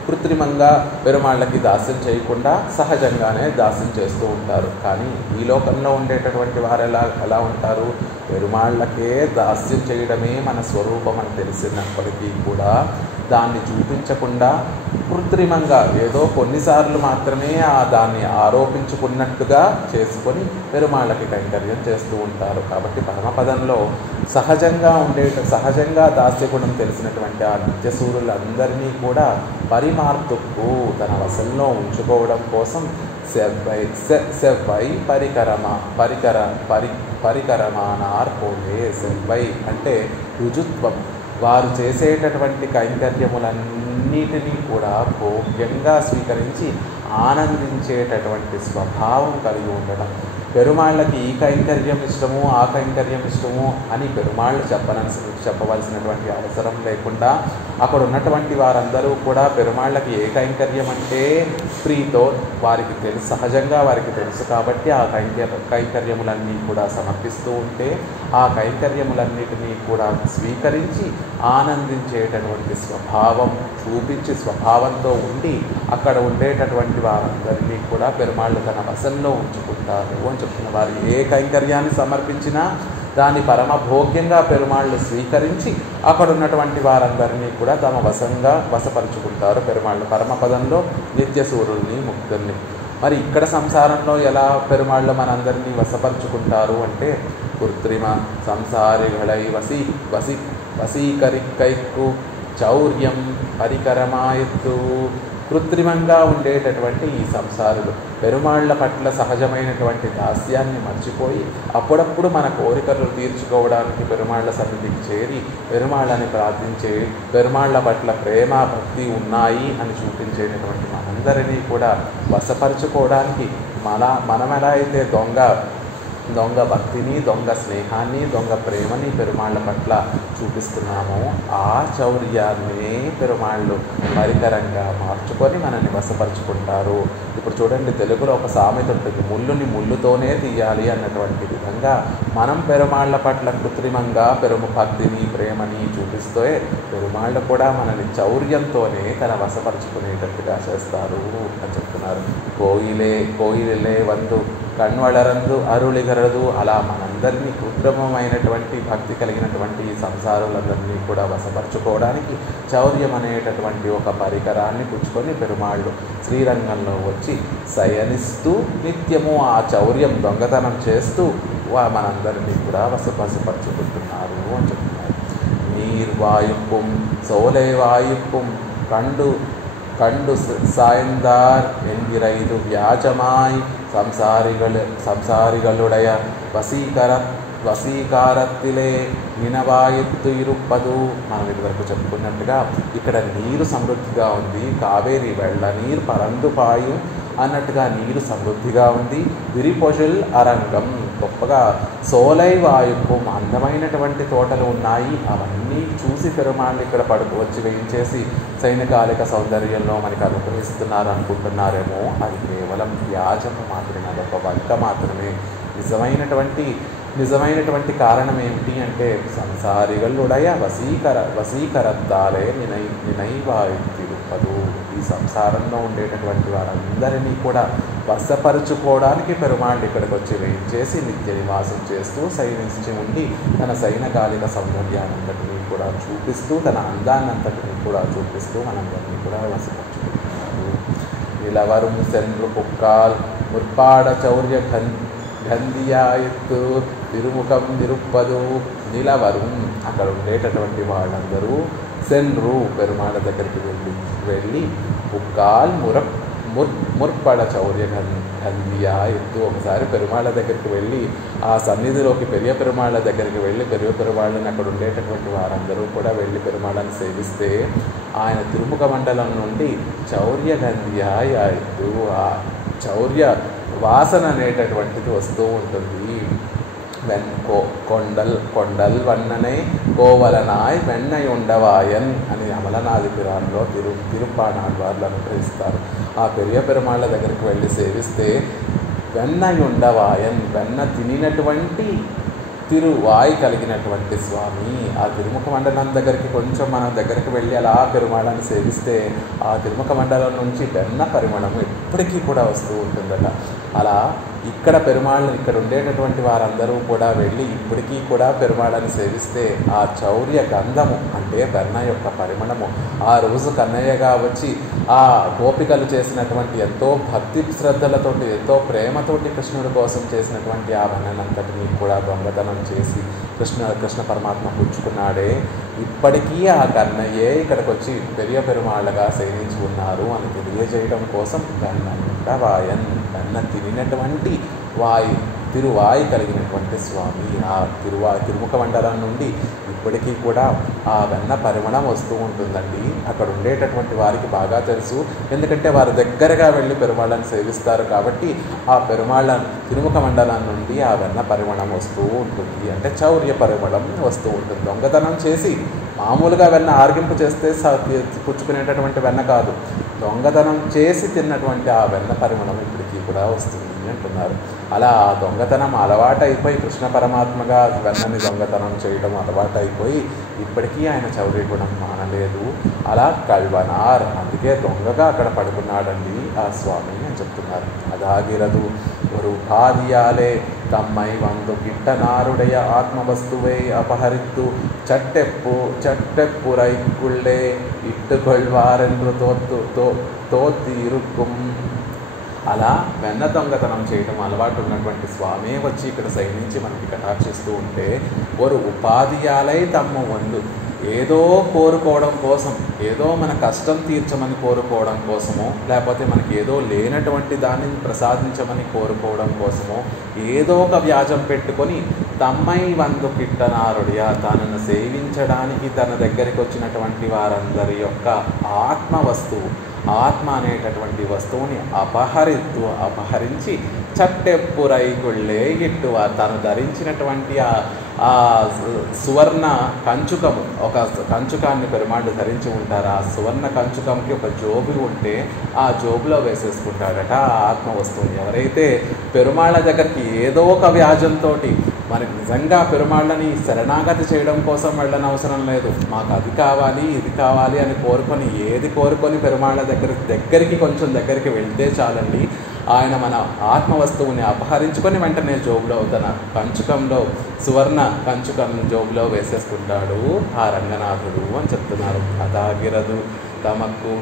కృత్రిమంగా పెరుమాళ్ళకి దాస్యం చేయకుండా సహజంగానే దాస్యం చేస్తూ ఉంటారు. కానీ ఈ లోకంలో ఉండేటటువంటి వారు ఎలా ఉంటారు? పెరుమాళ్ళకే దాస్యం చేయడమే మన స్వరూపం అని తెలిసినప్పటికీ కూడా దాన్ని చూపించకుండా కృత్రిమంగా ఏదో కొన్నిసార్లు మాత్రమే దాన్ని ఆరోపించుకున్నట్టుగా చేసుకొని పెరుమాళ్ళకి కైంకర్యం చేస్తూ ఉంటారు. కాబట్టి పరమపదంలో సహజంగా దాస్యగుణం తెలిసినటువంటి ఆ నిత్యసూరులందరినీ కూడా పరిమార్తుకు తన వశంలో ఉంచుకోవడం కోసం సెవ్వై పరికరమానార్ పోలే. సెవ్వై అంటే రుజుత్వం. వారు చేసేటటువంటి కైంకర్యములన్నిటినీ కూడా భోగ్యంగా స్వీకరించి ఆనందించేటటువంటి స్వభావం కలిగి ఉండడం. పెరుమాళ్ళకి ఈ కైంకర్యం ఇష్టము, ఆ కైంకర్యం ఇష్టము అని పెరుమాళ్ళు చెప్పవలసినటువంటి అవసరం లేకుండా అక్కడ ఉన్నటువంటి వారందరూ కూడా పెరుమాళ్ళకి ఏ కైంకర్యం అంటే ప్రీతో వారికి సహజంగా వారికి తెలుసు కాబట్టి ఆ కైంకర్యములన్నీ కూడా సమర్పిస్తూ ఉంటే ఆ కైంకర్యములన్నిటినీ కూడా స్వీకరించి ఆనందించేటటువంటి స్వభావం చూపించి స్వభావంతో ఉండి అక్కడ ఉండేటటువంటి వారందరినీ కూడా పెరుమాళ్ళు తన వశంలో ఉంచుకుంటారు అని చెప్తున్న. వారు ఏ కైంకర్యాన్ని సమర్పించినా దాన్ని పరమభోగ్యంగా పెరుమాళ్ళు స్వీకరించి అక్కడ ఉన్నటువంటి వారందరినీ కూడా తమ వశపరుచుకుంటారు పెరుమాళ్ళు. పరమపదంలో నిత్యసూరుల్ని, ముక్తుల్ని. మరి ఇక్కడ సంసారంలో ఎలా పెరుమాళ్ళు మనందరినీ వశపరుచుకుంటారు అంటే కృత్రిమ సంసారిಗಳై వసీకరిక్కైకు చౌర్యం పరికరమాయత్తు. కృత్రిమంగా ఉండేటటువంటి ఈ సంసారులు పెరుమాళ్ల పట్ల సహజమైనటువంటి దాస్యాన్ని మర్చిపోయి అప్పుడప్పుడు మన కోరికలు తీర్చుకోవడానికి పెరుమాళ్ల సన్నిధికి చేరి పెరుమాళ్ళని ప్రార్థించే, పెరుమాళ్ల పట్ల ప్రేమ భక్తి ఉన్నాయి అని చూపించేటటువంటి మనందరినీ కూడా వశపరుచుకోవడానికి మనం ఎలా అయితే దొంగ భక్తిని, దొంగ స్నేహాన్ని, దొంగ ప్రేమని పెరుమాళ్ల పట్ల చూపిస్తున్నామో ఆ చౌర్యాన్నే పెరుమాళ్ళు పరికరంగా మార్చుకొని మనల్ని వశపరుచుకుంటారు. ఇప్పుడు చూడండి, తెలుగులో ఒక సామెత ఉంటుంది, ముళ్ళుని ముళ్ళుతోనే తీయాలి అన్నటువంటి విధంగా మనం పెరుమాళ్ల పట్ల కృత్రిమంగా భక్తిని, ప్రేమని చూపిస్తే పెరుమాళ్ళు కూడా మనల్ని చౌర్యంతోనే తన వశపరుచుకునేటట్టుగా చేస్తారు అని చెప్తున్నారు. కోయిలే వందు కణ్వళరందు అరుళిగరదు. అలా మనందరినీ కృత్రిమమైనటువంటి భక్తి కలిగినటువంటి సంసారులందరినీ కూడా వశపరుచుకోవడానికి చౌర్యం అనేటటువంటి ఒక పరికరాన్ని పుచ్చుకొని పెరుమాళ్ళు శ్రీరంగంలో వచ్చి శయనిస్తూ నిత్యము ఆ చౌర్యం దొంగతనం చేస్తూ మనందరినీ కూడా వశపరుచుకుంటున్నారు అని చెప్తున్నారు. నీర్వాయుప్పుం సోలేవాయుప్పుం கண்டு சாய்ந்தார் என்கிறது வியாஜமாய் సంసారిగలుడయ వసీకారత్తిలే వినవాయత్తు ఇరుప్పదు. మనం ఇదివరకు చెప్పుకున్నట్టుగా ఇక్కడ నీరు సమృద్ధిగా ఉంది, కావేరి వెళ్ళ నీరు పరందుపాయు అన్నట్టుగా నీరు సమృద్ధిగా ఉంది. విరిపొజుల్ అరంగం గొప్పగా సోలై వాయుకు అందమైనటువంటి తోటలు ఉన్నాయి. అవన్నీ చూసి పెరుమాళ్ళు ఇక్కడ వచ్చి వేయించేసి సైనికాలిక సౌందర్యంలో మనకి అనుగ్రహిస్తున్నారు అనుకుంటున్నారేమో. అది కేవలం వ్యాజము మాత్రమే, అదొక వంక మాత్రమే. నిజమైనటువంటి కారణం ఏమిటి అంటే సంసారిగలుడయ వసీకరద్దాలే నినైవాయుతిరుపదు. ఈ సంసారంలో ఉండేటటువంటి వారందరినీ కూడా వశపరుచుకోవడానికి పెరుమాళ్ళు ఇక్కడికి వచ్చి వేయించేసి నిత్య నివాసం చేస్తూ సైనించి ఉండి తన సైనకాలిక సౌందర్యాన్నంతటినీ కూడా చూపిస్తూ, తన అందాన్నంతటినీ కూడా చూపిస్తూ మనందరినీ కూడా వశపరుచుకుంటున్నారు. నిలవరుం సెండ్రు పుక్కాల్ ముర్పాడ చౌర్య గంధియాయత్తు తిరుముఖం నిరుప్పదు. నిలవరుం అక్కడ ఉండేటటువంటి వాళ్ళందరూ సెండ్రు పెరుమాళ్ళ దగ్గరికి వెళ్ళి పుక్కాల్ ముర్పడ చౌర్య గంధియాయత్తు. ఒకసారి పెరుమాళ్ళ దగ్గరికి వెళ్ళి ఆ సన్నిధిలోకి పెరియ పెరుమాళ్ళ దగ్గరికి వెళ్ళి పెరియ పెరుమాళ్ళని అక్కడ ఉండేటటువంటి వారందరూ కూడా వెళ్ళి పెరుమాళ్ళని సేవిస్తే ఆయన తిరుముఖ మండలం నుండి చౌర్య గంధియాయత్తు ఆ చౌర్య వాసన అనేటటువంటిది వస్తూ ఉంటుంది. కొండల్ వన్ననై కోవలనాయ్ వెన్నై ఉండవాయన్ అని అమలనాది పురాణంలో తిరుప్పాణాళ్వార్లు అనుగ్రహిస్తారు. ఆ పెరియ పెరుమాళ్ళ దగ్గరికి వెళ్ళి సేవిస్తే వెన్నై ఉండవాయన్, వెన్న తినినటువంటి తిరువాయి కలిగినటువంటి స్వామి. ఆ తిరుముఖ మండలం దగ్గరికి కొంచెం మనం దగ్గరికి వెళ్ళి అలా పెరుమాళ్ళని సేవిస్తే ఆ తిరుముఖ మండలం నుంచి వెన్న పరిమళం ఎప్పటికీ కూడా వస్తూ ఉంటుందట. అలా ఇక్కడ పెరుమాళ్ళు ఇక్కడ ఉండేటటువంటి వారందరూ కూడా వెళ్ళి ఇప్పటికీ కూడా పెరుమాళ్ళని సేవిస్తే ఆ చౌర్య గంధము అంటే వెన్న యొక్క పరిమళము ఆ రోజు కన్నయ్యగా వచ్చి ఆ గోపికలు చేసినటువంటి ఎంతో భక్తి శ్రద్ధలతోటి ఎంతో ప్రేమతోటి కృష్ణుడి కోసం చేసినటువంటి ఆ వెన్ననంతటినీ కూడా దొంగతనం చేసి కృష్ణ పరమాత్మ పుచ్చుకున్నాడే. ఇప్పటికీ ఆ కన్నయ్యే ఇక్కడికి వచ్చి పెరియ పెరుమాళ్ళగా శయనించి ఉన్నారు అని తెలియజేయడం కోసం వెన్న తినినటువంటి తిరువాయి కలిగినటువంటి స్వామి. ఆ తిరుముఖ మండలం నుండి ఇప్పటికీ కూడా ఆ వెన్న పరిమళం వస్తూ ఉంటుందండి. అక్కడ ఉండేటటువంటి వారికి బాగా తెలుసు, ఎందుకంటే వారు దగ్గరగా వెళ్ళి పెరుమాళ్ళని సేవిస్తారు కాబట్టి ఆ తిరుముఖ మండలం నుండి ఆ వెన్న పరిమళం వస్తూ ఉంటుంది. అంటే చౌర్య పరిమళం వస్తూ ఉంటుంది. దొంగతనం చేసి మామూలుగా వెన్న ఆర్గింపు చేస్తే పుచ్చుకునేటటువంటి వెన్న కాదు, దొంగతనం చేసి తిన్నటువంటి ఆ వెన్న పరిమళం ఇప్పటికీ కూడా వస్తుంది అంటున్నారు. అలా దొంగతనం అలవాటైపోయి కృష్ణ పరమాత్మగా వెన్నని దొంగతనం చేయడం అలవాటైపోయి ఇప్పటికీ ఆయన చౌర్య గుణం మానలేదు. అలా కల్వనార్, అందుకే దొంగగా అక్కడ పడుకున్నాడండి ఆ స్వామి అని చెప్తున్నారు. అదాగిరదు ஒரு பாதியாலே தம்மை வந்து கிட்டனாருடைய ஆத்மவஸ்துவை அபகரித்து சட்டெப்புரைக்குள்ளே இட்டுకొள்వారెందు తోతి ఇరుక్కుం. అలా వెన్న దొంగతనం చేయడం అలవాటు ఉన్నటువంటి స్వామి వచ్చి ఇక్కడ సైనించి మనకి కటాక్షిస్తూ ఉంటే ఒక ఉపాధియాలై తమ్ము వందు ఏదో కోరుకోవడం కోసం, ఏదో మన కష్టం తీర్చమని కోరుకోవడం కోసమో, లేకపోతే మనకి ఏదో లేనటువంటి దాన్ని ప్రసాదించమని కోరుకోవడం కోసమో ఏదో ఒక వ్యాజం పెట్టుకొని తమ్మై వందు కిట్టనారుడియా తనను సేవించడానికి తన దగ్గరికి వచ్చినటువంటి వారందరి యొక్క ఆత్మ వస్తువు, ఆత్మ అనేటటువంటి వస్తువుని అపహరించి చట్టెప్పురైకుళ్ళే ఇట్టువ తను ధరించినటువంటి ఆ సువర్ణ కంచుకము, ఒక కంచుకాన్ని పెరుమాళ్ళు ధరించి ఉంటారు. ఆ సువర్ణ కంచుకంకి ఒక జోబు ఉంటే ఆ జోబులో వేసేసుకుంటాడట ఆ ఆత్మ వస్తువుని. ఎవరైతే పెరుమాళ్ళ దగ్గరికి ఏదో ఒక వ్యాజంతో మనకి నిజంగా పెరుమాళ్ళని శరణాగతి చేయడం కోసం వెళ్ళనవసరం లేదు, మాకు అది కావాలి ఇది కావాలి అని కోరుకొని, ఏది కోరుకొని పెరుమాళ్ళ దగ్గరికి కొంచెం దగ్గరికి వెళ్తే చాలండి, ఆయన మన ఆత్మ వస్తువుని అపహరించుకొని వెంటనే జోబులో తన కంచుకంలో సువర్ణ కంచుకం జోబులో వేసేసుకుంటాడు ఆ రంగనాథుడు అని చెప్తున్నారు. అదాగిరదు తమకు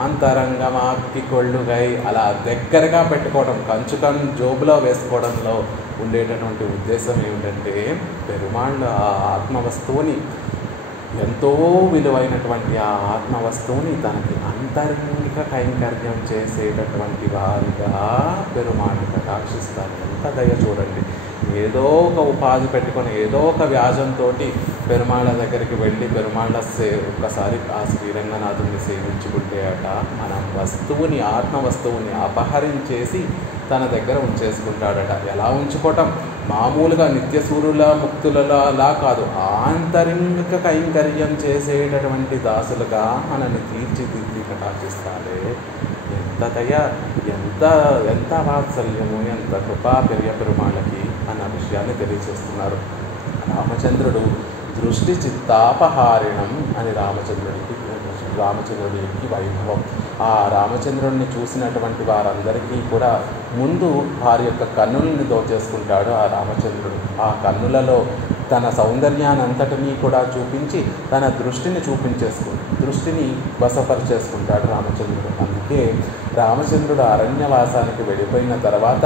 ఆంతరంగమాకి కొళ్ళుగై అలా దగ్గరగా పెట్టుకోవడం, కంచుకం జోబులో వేసుకోవడంలో ఉండేటటువంటి ఉద్దేశం ఏమిటంటే పెరుమాళ్ళు ఆ ఆత్మ వస్తువుని, ఎంతో విలువైనటువంటి ఆ ఆత్మ వస్తువుని తనకి అంతరంగిక కైంకర్యం చేసేటటువంటి వారిగా పెరుమాళ్ళు కటాక్షిస్తారు. ఎంత దయ చూడండి. ఏదో ఒక ఉపాధి పెట్టుకొని ఏదో ఒక వ్యాజంతో పెరుమాళ్ళ దగ్గరికి వెళ్ళి పెరుమాళ్ళ ఒక్కసారి ఆ శ్రీరంగనాథుని సేవించుకుంటే అట మన వస్తువుని, ఆత్మ వస్తువుని అపహరించేసి తన దగ్గర ఉంచేసుకుంటాడట. ఎలా ఉంచుకోవటం? మామూలుగా నిత్య సూర్యుల ముక్తులలా కాదు, ఆంతరింగిక కైంకర్యం చేసేటటువంటి దాసులుగా మనల్ని తీర్చిదిద్ది కటాక్షిస్తాడే. ఎంత దయ, ఎంత వాత్సల్యము, ఎంత కృపా పెరుమాళ్ళకి అన్న విషయాన్ని తెలియజేస్తున్నారు. రామచంద్రుడు దృష్టి చిత్తాపహారిణం అని రామచంద్రుడికి వైభవం. ఆ రామచంద్రుడిని చూసినటువంటి వారందరికీ కూడా ముందు వారి యొక్క కన్నుల్ని దోచేసుకుంటాడు ఆ రామచంద్రుడు. ఆ కన్నులలో తన సౌందర్యానంతటినీ కూడా చూపించి తన దృష్టిని వశపరిచేసుకుంటాడు రామచంద్రుడు. అందుకే రామచంద్రుడు అరణ్యవాసానికి వెళ్ళిపోయిన తర్వాత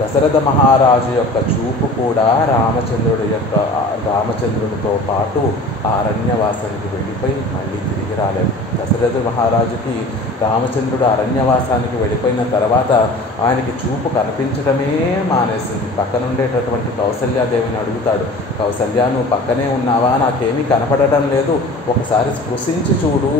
దశరథ మహారాజు యొక్క చూపు కూడా రామచంద్రుడితో పాటు ఆ అరణ్యవాసానికి వెళ్ళిపోయి మళ్ళీ తిరిగి రాలేదు. దశరథ మహారాజుకి రామచంద్రుడు అరణ్యవాసానికి వెళ్ళిపోయిన తర్వాత ఆయనకి చూపు కనిపించడమే మానేసింది. పక్కనుండేటటువంటి కౌసల్యాదేవిని అడుగుతాడు, కౌసల్య నువ్వు పక్కనే ఉన్నావా, నాకేమీ కనపడటం లేదు, ఒకసారి స్పృశించి చూడు,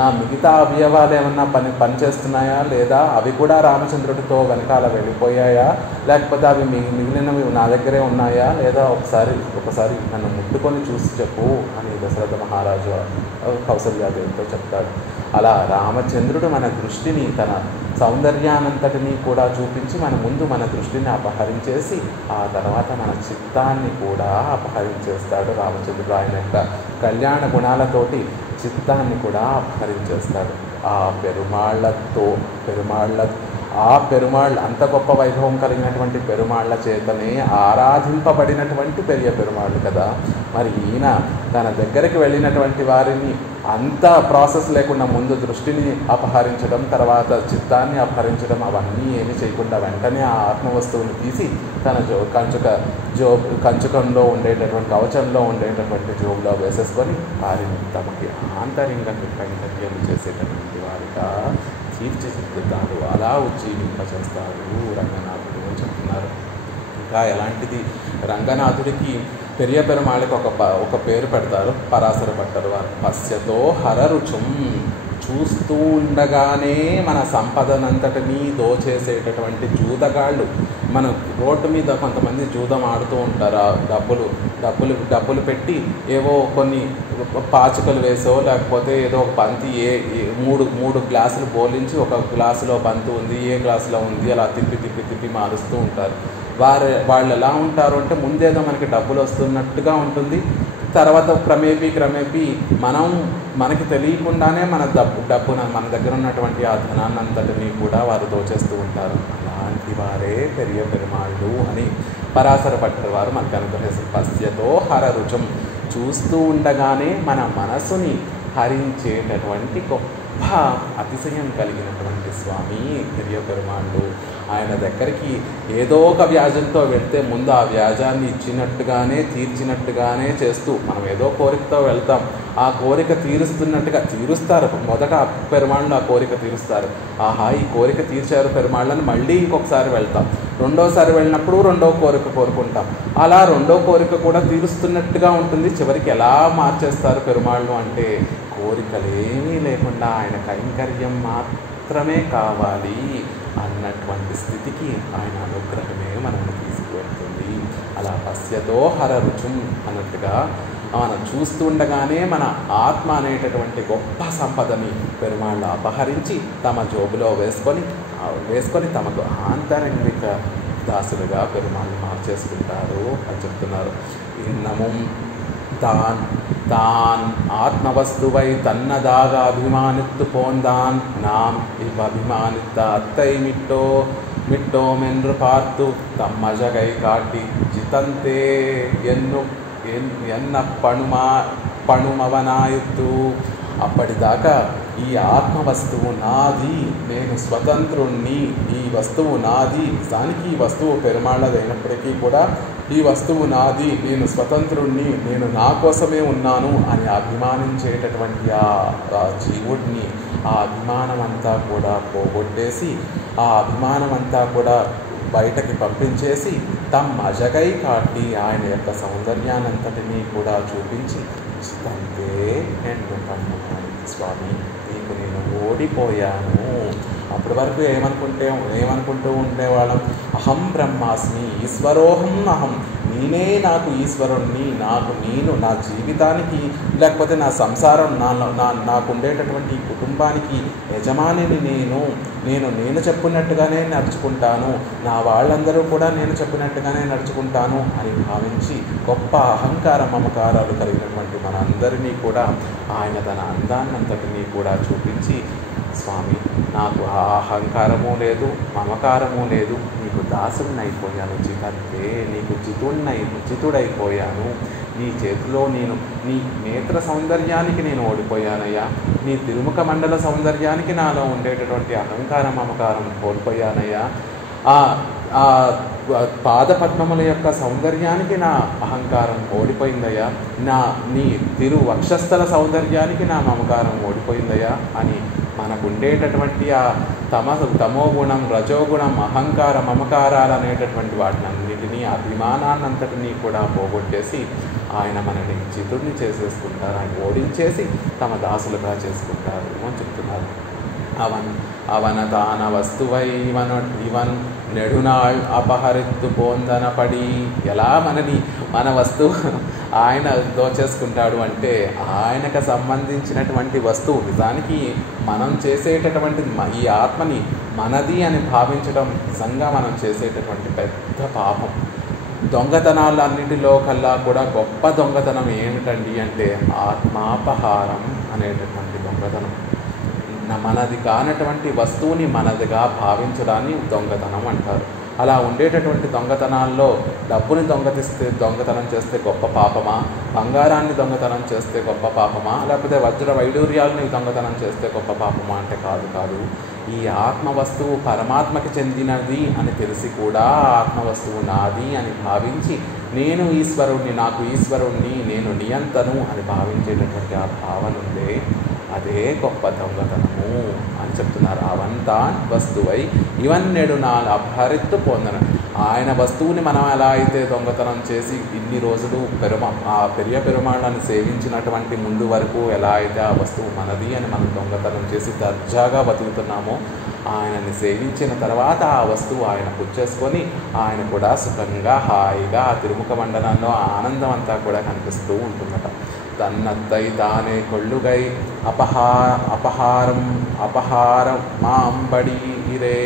నా మిగతా అవయవాలు ఏమన్నా పనిచేస్తున్నాయా లేదా, అవి కూడా రామచంద్రుడితో వెనకాల వెళ్ళిపోయాయా, లేకపోతే అవి మిగిలినవి నా దగ్గరే ఉన్నాయా లేదా, ఒకసారి నన్ను ముట్టుకొని చూసి చెప్పు అని దశరథ మహారాజు కౌసల్యాదేవితో చెప్తాడు. అలా రామచంద్రుడు మన దృష్టిని, తన సౌందర్యానంతటినీ కూడా చూపించి మన దృష్టిని అపహరించేసి ఆ తర్వాత మన చిత్తాన్ని కూడా అపహరించేస్తాడు రామచంద్రుడు. ఆయన యొక్క కళ్యాణ గుణాలతోటి చిత్తాన్ని కూడా అపహరించేస్తాడు. ఆ పెరుమాళ్ళ అంత గొప్ప వైభవం కలిగినటువంటి పెరుమాళ్ళ చేతనే ఆరాధింపబడినటువంటి పెరుమాళ్ళు కదా. మరి ఈయన తన దగ్గరికి వెళ్ళినటువంటి వారిని అంత ప్రాసెస్ లేకుండా ముందు దృష్టిని అపహరించడం, తర్వాత చిత్తాన్ని అపహరించడం, అవన్నీ ఏమీ చేయకుండా వెంటనే ఆ ఆత్మవస్తువుని తీసి తన కంచుకంలో ఉండేటటువంటి కవచంలో ఉండేటటువంటి జోబులో వేసేసుకొని వారిని తమకి ఆంతరింగ కైంకర్యం చేసేటటువంటి వారిగా తీర్చిదిద్దుతాడు, అలా ఉజ్జీవింపచేస్తాడు రంగనాథుడు అని చెప్తున్నారు. ఇంకా ఎలాంటిది, రంగనాథుడికి పెరుమాళ్ళకి ఒక పేరు పెడతారు పరాశర భట్టరు వారు. పశ్యతో హరరుచుం, చూస్తూ ఉండగానే మన సంపదనంతటినీ దోచేసేటటువంటి జూదగాళ్ళు. మన రోడ్డు మీద కొంతమంది జూదం ఆడుతూ ఉంటారు. డబ్బులు పెట్టి ఏవో కొన్ని పాచికలు వేసో లేకపోతే ఏదో ఒక బంతి మూడు గ్లాసులు బోలించి ఒక గ్లాసులో బంతి ఉంది, ఏ గ్లాసులో ఉంది అలా తిప్పి మారుస్తూ ఉంటారు. వాళ్ళు ఎలా ఉంటారు అంటే ముందేదో మనకి డబ్బులు వస్తున్నట్టుగా ఉంటుంది, తర్వాత క్రమేపీ మనకి తెలియకుండానే మన మన దగ్గర ఉన్నటువంటి ఆ ధనాన్ని అంతటినీ కూడా వారు దోచేస్తూ ఉంటారు. అలాంటి వారే పెరుమాళ్ళు అని పరాశర భట్టరు వారు మనకు అనుగ్రహిస్తారు. పశ్యతో హర రుచం, చూస్తూ ఉండగానే మన మనసుని హరించేటటువంటి గొప్ప అతిశయం కలిగినటువంటి స్వామి పెరియ పెరుమాళ్ళు. ఆయన దగ్గరికి ఏదో ఒక వ్యాజంతో వెళ్తే ముందు ఆ వ్యాజాన్ని ఇచ్చినట్టుగానే తీర్చినట్టుగానే చేస్తూ, మనం ఏదో కోరికతో వెళ్తాం, ఆ కోరిక తీరుస్తారు. మొదట పెరుమాళ్ళు ఆ కోరిక తీరుస్తారు. ఆహా, ఈ కోరిక తీర్చారు పెరుమాళ్ళని, మళ్ళీ ఇంకొకసారి వెళ్తాం. రెండోసారి వెళ్ళినప్పుడు రెండో కోరిక కోరుకుంటాం. అలా రెండో కోరిక కూడా తీరుస్తున్నట్టుగా ఉంటుంది. చివరికి ఎలా మార్చేస్తారు పెరుమాళ్ళు అంటే, కోరికలేమీ లేకుండా ఆయన కైంకర్యం మాత్రమే కావాలి అన్నటువంటి స్థితికి ఆయన అనుగ్రహమే మనల్ని తీసుకువెళ్తుంది. అలా పశ్యతో హర రుచుం అన్నట్టుగా మనం చూస్తుండగానే మన ఆత్మ అనేటటువంటి గొప్ప సంపదని పెరుమాళ్ళు అపహరించి తమ జోబులో వేసుకొని తమకు ఆంతరంగిక దాసులుగా పెరుమాళ్ళు మార్చేసుకుంటారు అని చెప్తున్నారు. ఇన్నము தான் ஆத்மவஸ்துவை தன்னதாக அபிமானித்து போந்தான். நாம் இவ்வபிமானித்த அத்தை மிட்டோம் என்று பார்த்து தம்மஜகை காட்டி ஜிதந்தே ఎన్న పణుమవనాయుత్తు. అప్పటిదాకా ఈ ఆత్మ వస్తువు నాది, నేను స్వతంత్రుణ్ణి, ఈ వస్తువు నాది, దానికి ఈ వస్తువు పెరుమాళ్ళదైనప్పటికీ కూడా ఈ వస్తువు నాది, నేను స్వతంత్రుణ్ణి, నేను నా కోసమే ఉన్నాను అని అభిమానించేటటువంటి ఆ జీవుడిని ఆ అభిమానం అంతా కూడా పోగొట్టేసి, ఆ అభిమానం అంతా కూడా బయటకి పంపించేసి తమ్ అజగై కాటి ఆయన యొక్క సౌందర్యానంతటినీ కూడా చూపించి అంతే నేను స్వామి నీకు నేను ఓడిపోయాను. అప్పటి వరకు ఏమనుకుంటూ ఉండేవాళ్ళం, అహం బ్రహ్మాస్మి ఈశ్వరోహం అహం, నేనే నాకు ఈశ్వరుణ్ణి, నేను నా జీవితానికి లేకపోతే నా సంసారం నాకుండేటటువంటి కుటుంబానికి యజమానిని నేను చెప్పినట్టుగానే నడుచుకుంటాను, నా వాళ్ళందరూ కూడా నేను చెప్పినట్టుగానే నడుచుకుంటాను అని భావించి గొప్ప అహంకార మమకారాలు కలిగినటువంటి మనందరినీ కూడా ఆయన తన అందాన్నంతటినీ కూడా చూపించి, స్వామి నాకు ఆ అహంకారము లేదు, మమకారము లేదు, నీకు దాసుడినైపోయాను, జితంతే నీకు జితుడైపోయాను, నీ చేతిలో నేను నీ నేత్ర సౌందర్యానికి నేను ఓడిపోయానయ్యా, నీ తిరుముఖ మండల సౌందర్యానికి నాలో ఉండేటటువంటి అహంకారం మమకారం కోల్పోయానయ్యా, ఆ పాదపద్మముల యొక్క సౌందర్యానికి నా అహంకారం ఓడిపోయిందయ్యా, నీ వక్షస్థల సౌందర్యానికి నా మమకారం ఓడిపోయిందయ్యా అని మనకు ఉండేటటువంటి ఆ తమో గుణం, రజోగుణం, అహంకార మమకారాలు అనేటటువంటి వాటిని అన్నిటినీ, అభిమానాన్నంతటినీ కూడా పోగొట్టేసి ఆయన మనని చితుడిని చేసేసుకుంటారు, ఆయన ఓడించేసి తమ దాసులుగా చేసుకుంటారు అని చెప్తున్నారు. అవనతాన వస్తువై ఇవన్ నెడునాళ్ అపహరిత్తు పోందనపడి. ఎలా మన వస్తువు ఆయన దోచేసుకుంటాడు అంటే, ఆయనకు సంబంధించినటువంటి వస్తువు నిజానికి మనం చేసేటటువంటి ఈ ఆత్మని మనది అని భావించడం నిజంగా మనం చేసేటటువంటి పెద్ద పాపం. దొంగతనాలన్నిటిలో కల్లా కూడా గొప్ప దొంగతనం ఏమిటండి అంటే ఆత్మాపహారం అనేటటువంటి దొంగతనం. మనది కానటువంటి వస్తువుని మనదిగా భావించడాన్ని దొంగతనం అంటారు. అలా ఉండేటటువంటి దొంగతనాల్లో డబ్బుని దొంగతనం చేస్తే గొప్ప పాపమా, బంగారాన్ని దొంగతనం చేస్తే గొప్ప పాపమా, లేకపోతే వజ్ర వైడూర్యాలని దొంగతనం చేస్తే గొప్ప పాపమా అంటే కాదు. ఈ ఆత్మ వస్తువు పరమాత్మకి చెందినది అని తెలిసి కూడా ఆత్మ వస్తువు నాది అని భావించి నేను ఈశ్వరుణ్ణి, నాకు ఈశ్వరుణ్ణి, నేను నియంతను అని భావించేటటువంటి ఆ భావన ఉందే, అదే గొప్ప దొంగతనము అని చెప్తున్నారు. అవంతాన్ వస్తువై ఇవన్నెడు నాలుగు అపహరిత్తు పొందన. ఆయన వస్తువుని మనం ఎలా అయితే దొంగతనం చేసి ఇన్ని రోజులు పెరియ పెరుమాళ్ళని సేవించినటువంటి ముందు వరకు ఎలా అయితే ఆ వస్తువు మనది అని మనం దొంగతనం చేసి దర్జాగా బతుకుతున్నామో, ఆయనని సేవించిన తర్వాత ఆ వస్తువు ఆయన పుచ్చేసుకొని ఆయన కూడా సుఖంగా హాయిగా ఆ తిరుముఖ మండలంలో ఆనందం అంతా కూడా కనిపిస్తూ ఉంటుందట. తన్నత్తై తానే కొళ్ళుగై అపహారం మాంబడి ఇరే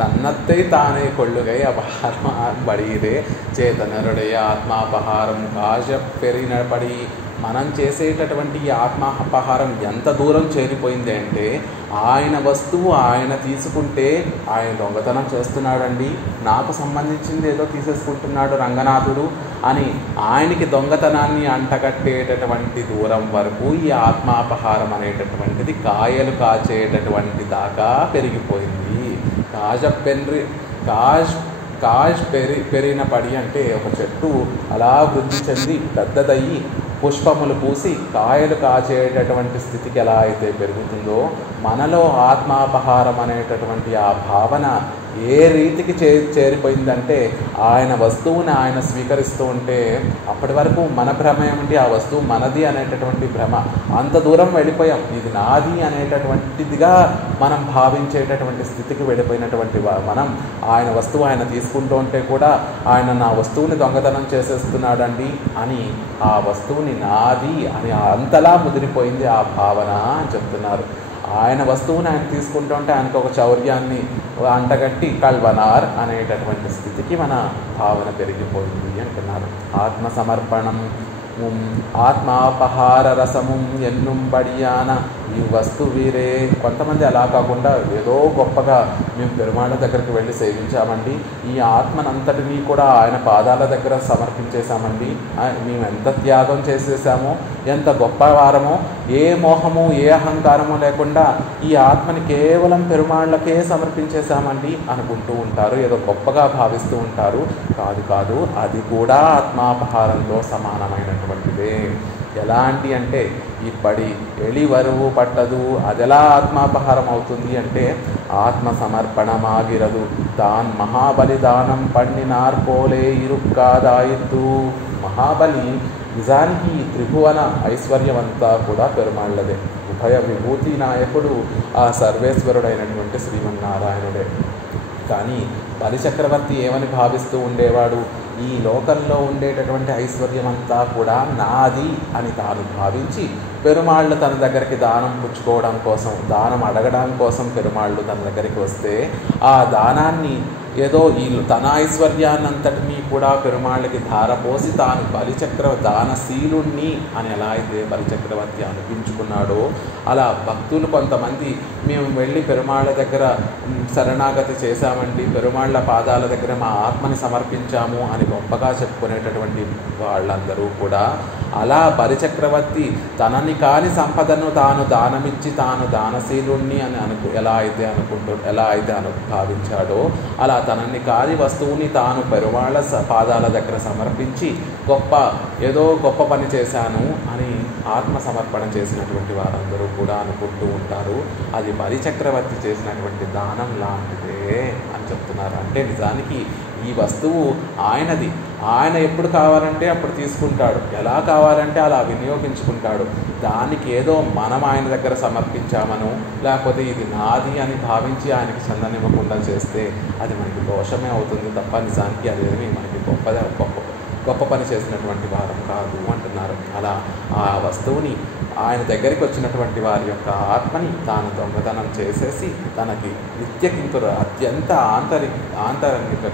தன்னத்தை தானே கொள்ளுகை அபகாரம் பడిயிదే చేతనరుடைய ఆత్మాపహారం కాశ పెరిగినపడి మనం చేసేటటువంటి ఈ ఆత్మాపహారం ఎంత దూరం చేరిపోయింది అంటే ఆయన వస్తువు ఆయన తీసుకుంటే ఆయన దొంగతనం చేస్తున్నాడండి, నాకు సంబంధించింది ఏదో తీసేసుకుంటున్నాడు రంగనాథుడు అని ఆయనకి దొంగతనాన్ని అంటగట్టేటటువంటి దూరం వరకు ఈ ఆత్మాపహారం అనేటటువంటిది కాయలు కాచేటటువంటి దాకా పెరిగిపోయింది. కాజ్ పెరిగిన పడి అంటే ఒక చెట్టు అలా వృద్ధి చెంది పెద్దదయ్యి పుష్పములు పూసి కాయలు కాచేటటువంటి స్థితికి ఎలా అయితే పెరుగుతుందో మనలో ఆత్మాపహారం అనేటటువంటి ఆ భావన ఏ రీతికి చేరిపోయిందంటే ఆయన వస్తువుని ఆయన స్వీకరిస్తూ ఉంటే అప్పటి వరకు మన భ్రమ ఏమిటి, ఆ వస్తువు మనది అనేటటువంటి భ్రమ, అంత దూరం వెళ్ళిపోయాం. ఇది నాది అనేటటువంటిదిగా మనం భావించేటటువంటి స్థితికి వెళ్ళిపోయినటువంటి మనం ఆయన వస్తువు ఆయన తీసుకుంటూ ఉంటే కూడా ఆయన నా వస్తువుని దొంగతనం చేసేస్తున్నాడండి అని ఆ వస్తువుని నాది అని అంతలా ముదిరిపోయింది ఆ భావన అని చెప్తున్నారు. ఆయన వస్తువుని ఆయన తీసుకుంటూ ఉంటే ఆయనకు ఒక చౌర్యాన్ని అంటగట్టి కల్వనార్ అనేటటువంటి స్థితికి మన భావన పెరిగిపోయింది అంటున్నారు. ఆత్మసమర్పణం ఆత్మాపహార రసముం ఎన్నుంబడియాన ఈ వస్తు వీరే. కొంతమంది అలా కాకుండా ఏదో గొప్పగా మేము పెరుమాళ్ళ దగ్గరికి వెళ్ళి సేవించామండి, ఈ ఆత్మనంతటినీ కూడా ఆయన పాదాల దగ్గర సమర్పించేశామండి, మేము ఎంత త్యాగం చేసేసామో, ఎంత గొప్పవారమో, ఏ మోహము ఏ అహంకారము లేకుండా ఈ ఆత్మని కేవలం పెరుమాళ్ళకే సమర్పించేశామండి అనుకుంటూ ఉంటారు, ఏదో గొప్పగా భావిస్తూ ఉంటారు. కాదు, అది కూడా ఆత్మాపహారంలో సమానమైనటువంటిదే. ఎలాంటి అంటే ఇప్పటి ఎళివరువు పట్టదు, అదెలా ఆత్మాపహారం అవుతుంది అంటే ఆత్మ సమర్పణమాగిరదు తాన్ మహాబలిదానం పండినార్ పోలే ఇరుక్కాదాయిద్దు. మహాబలి నిజానికి ఈ త్రిభువన ఐశ్వర్యమంతా కూడా పెరుమాళ్ళదే. ఉభయ విభూతి నాయకుడు ఆ సర్వేశ్వరుడైనటువంటి శ్రీమన్నారాయణుడే. కానీ బలిచక్రవర్తి ఏమని భావిస్తూ ఉండేవాడు, ఈ లోకంలో ఉండేటటువంటి ఐశ్వర్యమంతా కూడా నాది అని తాను భావించి పెరుమాళ్ళు తన దగ్గరికి దానం పుచ్చుకోవడం కోసం, దానం అడగడం కోసం పెరుమాళ్ళు తన దగ్గరికి వస్తే ఆ దానాన్ని ఏదో ఈ తన ఐశ్వర్యాన్నంతటినీ కూడా పెరుమాళ్ళకి ధారపోసి తాను దానశీలుణ్ణి అని ఎలా అయితే బలిచక్రవర్తి అనిపించుకున్నాడో అలా భక్తులు కొంతమంది మేము వెళ్ళి పెరుమాళ్ళ దగ్గర శరణాగతి చేశామండి, పెరుమాళ్ళ పాదాల దగ్గర మా ఆత్మని సమర్పించాము అని గొప్పగా చెప్పుకునేటటువంటి వాళ్ళందరూ కూడా అలా బలిచక్రవర్తి తనని కాని సంపదను తాను దానమిచ్చి తాను దానశీలుణ్ణి అని ఎలా అయితే భావించాడో అలా తనని కాని వస్తువుని తాను పెరుమాళ్ళ పాదాల దగ్గర సమర్పించి ఏదో గొప్ప పని చేశాను అని ఆత్మ సమర్పణ చేసినటువంటి వారందరూ కూడా అనుకుంటూ ఉంటారు. అది బలిచక్రవర్తి చేసినటువంటి దానం లాంటిదే అని చెప్తున్నారు. అంటే నిజానికి ఈ వస్తువు ఆయనది, ఆయన ఎప్పుడు కావాలంటే అప్పుడు తీసుకుంటాడు, ఎలా కావాలంటే అలా వినియోగించుకుంటాడు. దానికి ఏదో మనం ఆయన దగ్గర సమర్పించామను లేకపోతే ఇది నాది అని భావించి ఆయనకి చెందనివ్వకుండా చేస్తే అది మనకి దోషమే అవుతుంది తప్ప నిజానికి అదేమి మనకి గొప్ప పని చేసినటువంటి వారం కాదు అంటున్నారు. అలా ఆ వస్తువుని ఆయన దగ్గరికి వచ్చినటువంటి వారి యొక్క ఆత్మని తాను దొంగతనం చేసేసి తనకి నిత్యకింకరు అత్యంత ఆంతరంగిక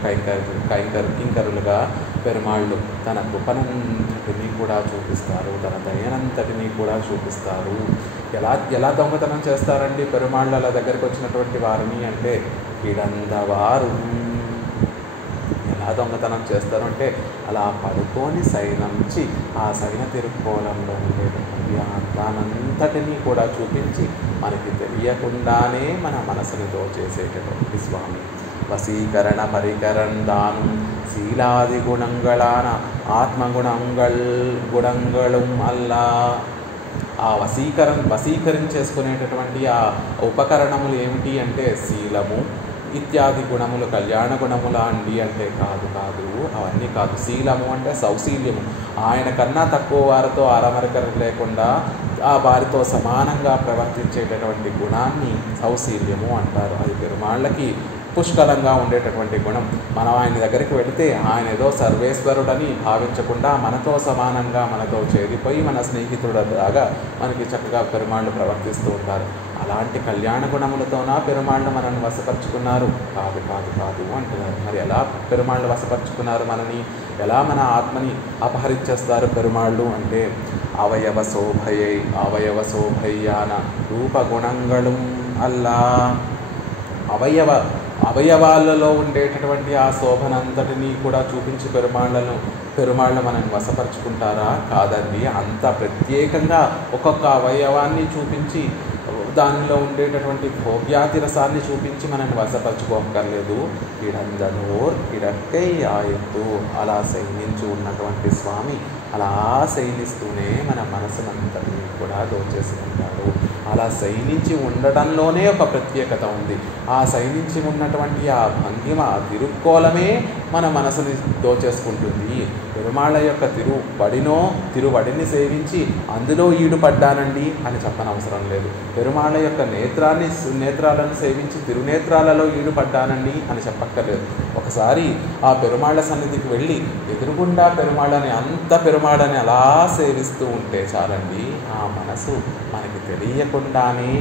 కింకరులుగా పెరుమాళ్ళు తన కృపనంతటినీ కూడా చూపిస్తారు, తన దయనంతటినీ కూడా చూపిస్తారు. ఎలా దొంగతనం చేస్తారండి పెరుమాళ్ళు అలా దగ్గరికి వచ్చినటువంటి వారిని అంటే కిడందవారు ఎలా దొంగతనం చేస్తారు అంటే అలా పడుకొని సైనంచి ఆ సైన తిరుక్కోలంలో ఉండేటటువంటి దానంతటినీ కూడా చూపించి మనకి తెలియకుండానే మన మనసుని దోచేసేటటువంటి స్వామి. వశీకరణ పరికరణ దానం శీలాది గుణంగళాన ఆత్మగుణంగళం అల్లా. ఆ వశీకరించేసుకునేటటువంటి ఆ ఉపకరణములు ఏమిటి అంటే శీలము ఇత్యాది గుణములు, కళ్యాణ గుణములా అండి అంటే కాదు, అవన్నీ కాదు. శీలము అంటే సౌశీల్యము, ఆయన కన్నా తక్కువ వారితో అరమరికలు లేకుండా ఆ వారితో సమానంగా ప్రవర్తించేటటువంటి గుణాన్ని సౌశీల్యము అంటారు. అది పెరుమాళ్ళకి పుష్కలంగా ఉండేటటువంటి గుణం. మనం ఆయన దగ్గరికి వెళితే ఆయన ఏదో సర్వేశ్వరుడని భావించకుండా మనతో సమానంగా మనతో చేరిపోయి మన స్నేహితుడలాగా మనకి చక్కగా పెరుమాళ్ళు ప్రవర్తిస్తూ ఉంటారు. అలాంటి కళ్యాణ గుణములతోనా పెరుమాళ్ళు మనల్ని వశపరుచుకున్నారు? కాదు కాదు కాదు అంటున్నారు. మరి ఎలా పెరుమాళ్ళు వశపరుచుకున్నారు మనని? ఎలా మన ఆత్మని అపహరించేస్తారు పెరుమాళ్ళు అంటే, అవయవ శోభయ్యాన రూపగుణంగళం అల్లా. అవయవాలలో ఉండేటటువంటి ఆ శోభనంతటినీ కూడా చూపించి పెరుమాళ్ళు మనల్ని వశపరుచుకుంటారా? కాదండి. అంత ప్రత్యేకంగా ఒక్కొక్క అవయవాన్ని చూపించి దానిలో ఉండేటటువంటి భోగ్యాతి రసాన్ని చూపించి మనల్ని వశపరచుకోక్కర్లేదు. ఇడక్కై ఆయత్తు అలా శయనించి ఉన్నటువంటి స్వామి అలా శయనిస్తూనే మన మనసునంతటినీ కూడా దోచేసి ఉంటాడు. అలా శయనించి ఉండడంలోనే ఒక ప్రత్యేకత ఉంది. ఆ శయనించి ఉన్నటువంటి ఆ భంగిమ, ఆ తిరుక్కోలమే మన మనసుని దోచేసుకుంటుంది. పెరుమాళ్ళ యొక్క తిరువడిని సేవించి అందులో ఈడుపడ్డానండి అని చెప్పనవసరం లేదు. పెరుమాళ్ళ యొక్క నేత్రాలను సేవించి తిరునేత్రాలలో ఈడుపడ్డానండి అని చెప్పక్కర్లేదు. ఒకసారి ఆ పెరుమాళ్ళ సన్నిధికి వెళ్ళి ఎదురుగుండా అంత పెరుమాళ్ళని అలా సేవిస్తూ ఉంటే చాలండి, ఆ మనసు మనకి తెలియకుండానే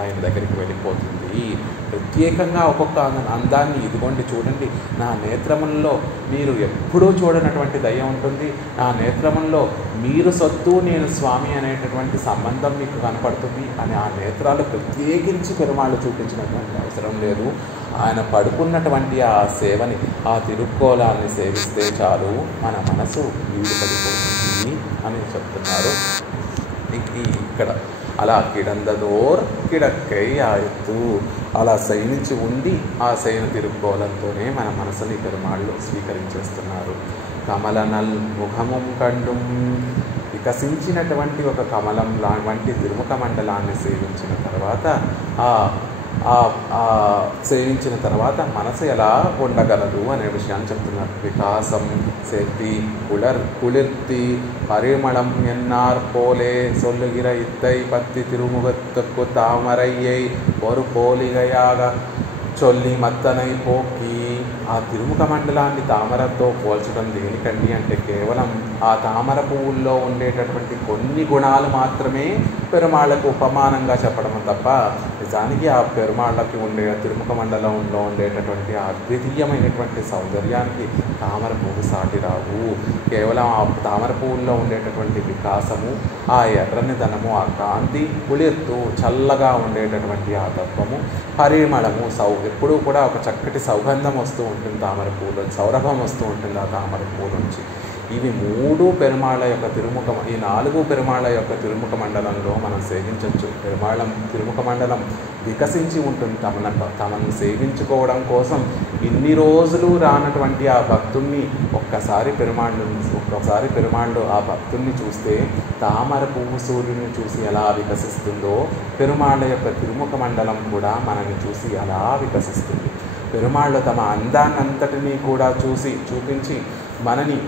ఆయన దగ్గరికి వెళ్ళిపోతుంది. ప్రత్యేకంగా ఒక్కొక్క అందాన్ని ఇదిగోండి చూడండి, నా నేత్రములలో మీరు ఎప్పుడూ చూడనటువంటి దయ ఉంటుంది. నా నేత్రములలో మీరు సొత్తు నేను స్వామి అనేటటువంటి సంబంధం మీకు కనపడుతుంది అని ఆ నేత్రాలు ప్రత్యేకించి పెరుమాళ్ళు చూపించినటువంటి అవసరం లేదు. ఆయన పడుకున్నటువంటి ఆ సేవని, ఆ తిరుక్కోలాన్ని సేవిస్తే చాలు మన మనసు వీడుపడిపోతుంది అని చెప్తున్నారు ఇక్కడ. అలా కిడక్కై ఆయత్తు అలా శయనించి ఉండి ఆ శయన తిరుక్కోలంతోనే మన మనసుని పెరుమాళ్ళు స్వీకరించేస్తున్నారు. కమలనల్ ముఖముం కండుం వికసించినటువంటి ఒక కమలం వంటి తిరుముఖ మండలాన్ని సేవించిన తర్వాత మనసు ఎలా ఉండగలదు అనే విషయాన్ని చెప్తున్నారు. వికాసం శక్తి కుళిర్తి పరిమళం ఎన్నార్ పోలే సొల్లుగిర ఇత్తై పత్తి తిరుముగత్తుకు తామరయ్యై ஒரு పోలిగయాగ చొల్లి మత్తనై పోకి. ఆ తిరుముఖ మండలాన్ని తామరతో పోల్చడం దేనికండి అంటే, కేవలం ఆ తామర పువ్వుల్లో ఉండేటటువంటి కొన్ని గుణాలు మాత్రమే పెరుమాళ్ళకు ఉపమానంగా చెప్పడం తప్ప, నిజానికి ఆ పెరుమాళ్ళకి తిరుముఖ మండలంలో ఉండేటటువంటి ఆ అద్వితీయమైనటువంటి సౌందర్యానికి తామర పువ్వు సాటి రావు. కేవలం ఆ తామర పువ్వుల్లో ఉండేటటువంటి వికాసము, ఆ ఎర్రని ధనము, ఆ కాంతి, కుళిర్తు చల్లగా ఉండేటటువంటి ఆ తత్వము, పరిమళము ఎప్పుడూ కూడా ఒక చక్కటి సౌగంధం వస్తూ ఉంటుంది తామర పువ్వులో, సౌరభం వస్తూ ఉంటుంది ఆ తామర పువ్వు నుంచి. ఇవి మూడు పెరుమాళ్ళ యొక్క ఈ 4 పెరుమాళ్ళ యొక్క తిరుముఖ మండలంలో మనం సేవించవచ్చు. తిరుముఖ మండలం వికసించి ఉంటుంది. తమను సేవించుకోవడం కోసం ఇన్ని రోజులు రానటువంటి ఆ భక్తుణ్ణి ఒక్కసారి పెరుమాళ్ళు ఆ భక్తుణ్ణి చూస్తే తామర పువ్వు సూర్యుని చూసి ఎలా వికసిస్తుందో, పెరుమాళ్ళ యొక్క తిరుముఖ మండలం కూడా మనల్ని చూసి అలా వికసిస్తుంది. పెరుమాళ్ళు తమ అందాన్నంతటినీ కూడా చూపించి మనని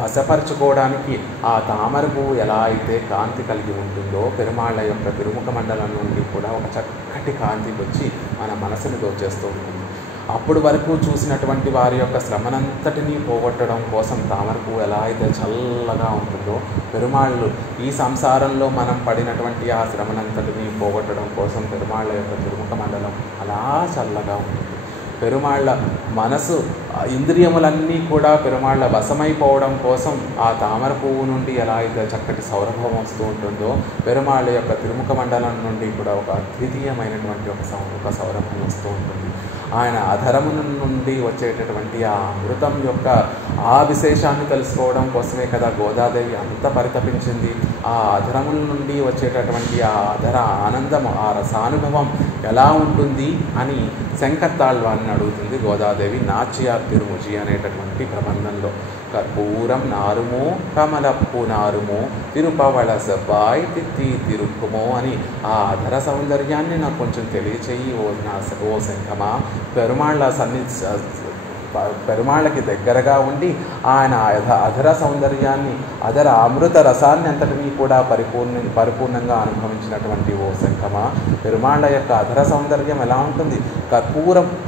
వశపరచుకోవడానికి ఆ తామర పువ్వు ఎలా అయితే కాంతి కలిగి ఉంటుందో, పెరుమాళ్ళ యొక్క తిరుముఖ మండలం నుండి కూడా ఒక చక్కటి కాంతి వచ్చి మన మనసుని దోచేస్తూ ఉంటుంది. అప్పుడు వరకు చూసినటువంటి వారి యొక్క శ్రమనంతటినీ పోగొట్టడం కోసం తామర పువ్వు ఎలా అయితే చల్లగా ఉంటుందో, పెరుమాళ్ళు ఈ సంసారంలో మనం పడినటువంటి ఆ శ్రమనంతటినీ పోగొట్టడం కోసం పెరుమాళ్ళ యొక్క తిరుముఖ మండలం అలా చల్లగా ఉంటుంది. పెరుమాళ్ళ మనసు, ఇంద్రియములన్నీ కూడా పెరుమాళ్ళ వశమైపోవడం కోసం ఆ తామర పువ్వు నుండి ఎలా అయితే చక్కటి సౌరభం వస్తూ ఉంటుందో, పెరుమాళ్ళ యొక్క తిరుముఖ మండలం నుండి కూడా ఒక అద్వితీయమైనటువంటి ఒక సౌరభం వస్తూ ఉంటుంది. ఆయన అధరము నుండి వచ్చేటటువంటి ఆ అమృతం యొక్క ఆ విశేషాన్ని తెలుసుకోవడం కోసమే కదా గోదాదేవి అంత పరితపించింది. ఆ అధరముల నుండి వచ్చేటటువంటి ఆ అధర ఆనందము, ఆ రసానుభవం ఎలా ఉంటుంది అని శంకర్తాళ్వాన్ని అడుగుతుంది గోదాదేవి నాచ్యార్ తిరుముజి అనేటటువంటి ప్రబంధంలో. కర్పూరం నారుమో కమలప్పు నారుమో తిరుపవళ సబ్బాయి తిత్తి తిరుక్కుమో అని ఆ అధర సౌందర్యాన్ని నాకు కొంచెం తెలియచేయి ఓ శంఖమా. పెరుమాళ్ళకి దగ్గరగా ఉండి ఆయన అధర సౌందర్యాన్ని, అధర అమృత రసాన్ని అంతటినీ కూడా పరిపూర్ణంగా అనుభవించినటువంటి ఓ శంఖమ, పెరుమాళ్ళ యొక్క అధర సౌందర్యం ఎలా ఉంటుంది?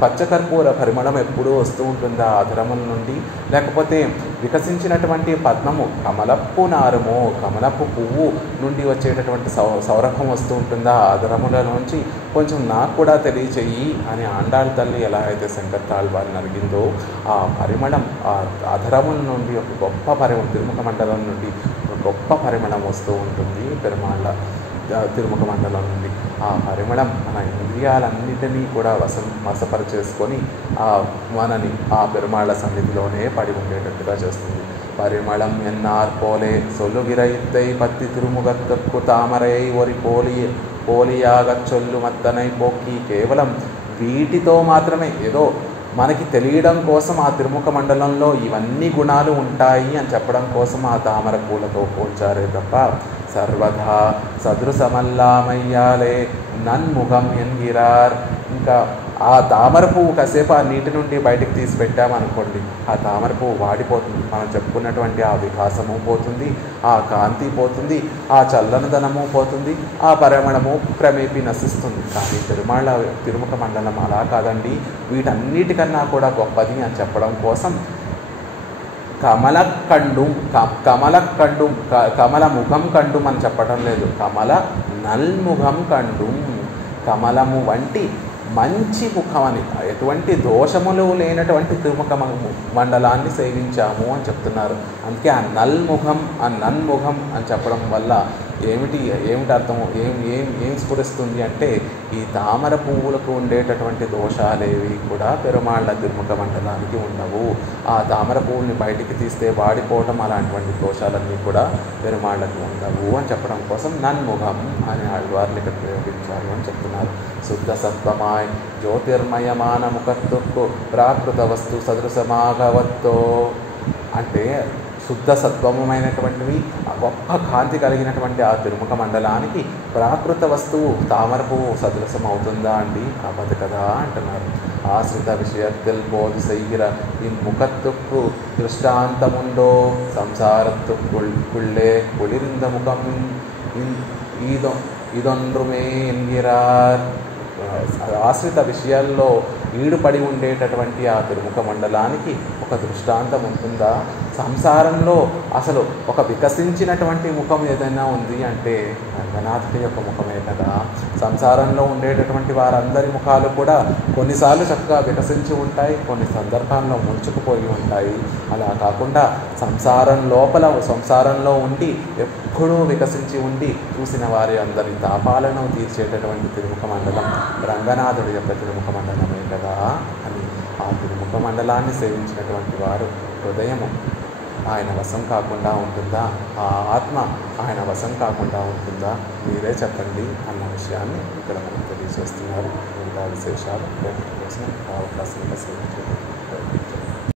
పచ్చకర్పూర పరిమళం ఎప్పుడూ వస్తూ ఉంటుందా అధరముల నుండి? లేకపోతే వికసించినటువంటి పద్మము, కమలపు నారము, కమలపు పువ్వు నుండి వచ్చేటటువంటి సౌరభం వస్తూ ఉంటుందా అధరములలోంచి? కొంచెం నాకు కూడా తెలియచేయి అని ఆండాళ్ళ తల్లి ఎలా అయితే శంకర్తాళ్వారిని అడిగిందో, ఆ పరిమళం, ఆ అధరముల నుండి ఒక గొప్ప పరిమళం, తిరుముఖ మండలం నుండి ఒక గొప్ప పరిమళం వస్తూ ఉంటుంది పెరుమాళ్ళ తిరుముఖ మండలం నుండి. ఆ పరిమళం మన ఇంద్రియాలన్నిటినీ కూడా వశపరిచేసుకొని మనని ఆ పెరుమాళ్ళ సన్నిధిలోనే పడి ఉండేటట్టుగా చేస్తుంది. పరిమళం ఎన్నార్ పోలే సొల్లుగిర ఇద్దై పత్తి తిరుముగత్తక్కు తామరై ఒరి పోలియాగ చొల్లు మత్తనై పోక్కి. కేవలం వీటితో మాత్రమే ఏదో మనకి తెలియడం కోసం ఆ తిరుముఖ మండలంలో ఇవన్నీ గుణాలు ఉంటాయి అని చెప్పడం కోసం ఆ తామర పూలతో పోల్చారే తప్ప సర్వదా సదృశమల్లామయ్యాలే నన్ముఖం ఎన్గిరార్. ఇంకా ఆ తామర పువ్వు కాసేపు ఆ నీటి నుండి బయటకు తీసి పెట్టామనుకోండి, ఆ తామర పువ్వు వాడిపోతుంది. మనం చెప్పుకున్నటువంటి ఆ వికాసము పోతుంది, ఆ కాంతి పోతుంది, ఆ చల్లనదనము పోతుంది, ఆ పరిమళము క్రమేపీ నశిస్తుంది. కానీ తిరుముఖ మండలం అలా కాదండి, వీటన్నిటికన్నా కూడా గొప్పది అని చెప్పడం కోసం కమల ముఖం కండుం అని చెప్పడం లేదు, కమల నల్ముఖం కండుం, కమలము వంటి మంచి ముఖం అని, ఎటువంటి దోషములు లేనటువంటి తిరుముఖ మండలాన్ని సేవించాము అని చెప్తున్నారు. అందుకే ఆ నన్ముఖం అని చెప్పడం వల్ల ఏమిటి అర్థము, ఏం స్ఫురిస్తుంది అంటే ఈ తామర పువ్వులకు ఉండేటటువంటి దోషాలేవి కూడా పెరుమాళ్ళ తిరుముఖ మండలానికి ఉండవు. ఆ తామర పువ్వుని బయటికి తీస్తే వాడిపోవటం అలాంటివంటి దోషాలన్నీ కూడా పెరుమాళ్ళకి ఉండవు అని చెప్పడం కోసం నన్ముఖం అని ఆళ్వార్లు ఇక్కడ ప్రయోగించారు అని చెప్తున్నారు. శుద్ధ సత్వమాయ్ జ్యోతిర్మయమాన ముఖత్తుకు ప్రాకృత వస్తు సదృశమాగవత్తో అంటే శుద్ధ సత్వమైనటువంటివి, గొప్ప కాంతి కలిగినటువంటి ఆ తిరుముఖ మండలానికి ప్రాకృత వస్తువు తామర పువ్వు సదృశం అవుతుందా అండి? అవ్వదు కదా అంటున్నారు. ఆశ్రిత విషయத்தில் போது செய்கிற இம்முகத்துக்கு திருஷ்டாந்தமுண்டோ సంసారத்துக்குள்ளே குளிர்ந்த முகம் ఇదొండ్రుమే ఎన్గిరార్. ఆశ్రిత విషయాల్లో ఈడుపడి ఉండేటటువంటి ఆ తిరుముఖ మండలానికి ఒక దృష్టాంతం ఉంటుందా? సంసారంలో అసలు ఒక వికసించినటువంటి ముఖం ఏదైనా ఉంది అంటే రంగనాథుడి యొక్క ముఖమే కదా. సంసారంలో ఉండేటటువంటి వారందరి ముఖాలు కూడా కొన్నిసార్లు చక్కగా వికసించి ఉంటాయి, కొన్ని సందర్భాల్లో ముంచుకుపోయి ఉంటాయి. అలా కాకుండా సంసారంలో ఉండి ఎప్పుడూ వికసించి ఉండి చూసిన వారి అందరి తాపాలను తీర్చేటటువంటి తిరుముఖ మండలం రంగనాథుడి యొక్క తిరుముఖ మండలమే కదా అని ఆ తిరుముఖ మండలాన్ని సేవించినటువంటి వారు హృదయము ఆయన వశం కాకుండా ఉంటుందా? ఆ ఆత్మ ఆయన వశం కాకుండా ఉంటుందా? మీరే చెప్పండి అన్న విషయాన్ని ఇక్కడ మనం తెలియజేస్తున్నారు. మిగతా విశేషాలు రేపటి కోసం అవకాశంగా సేవించారు.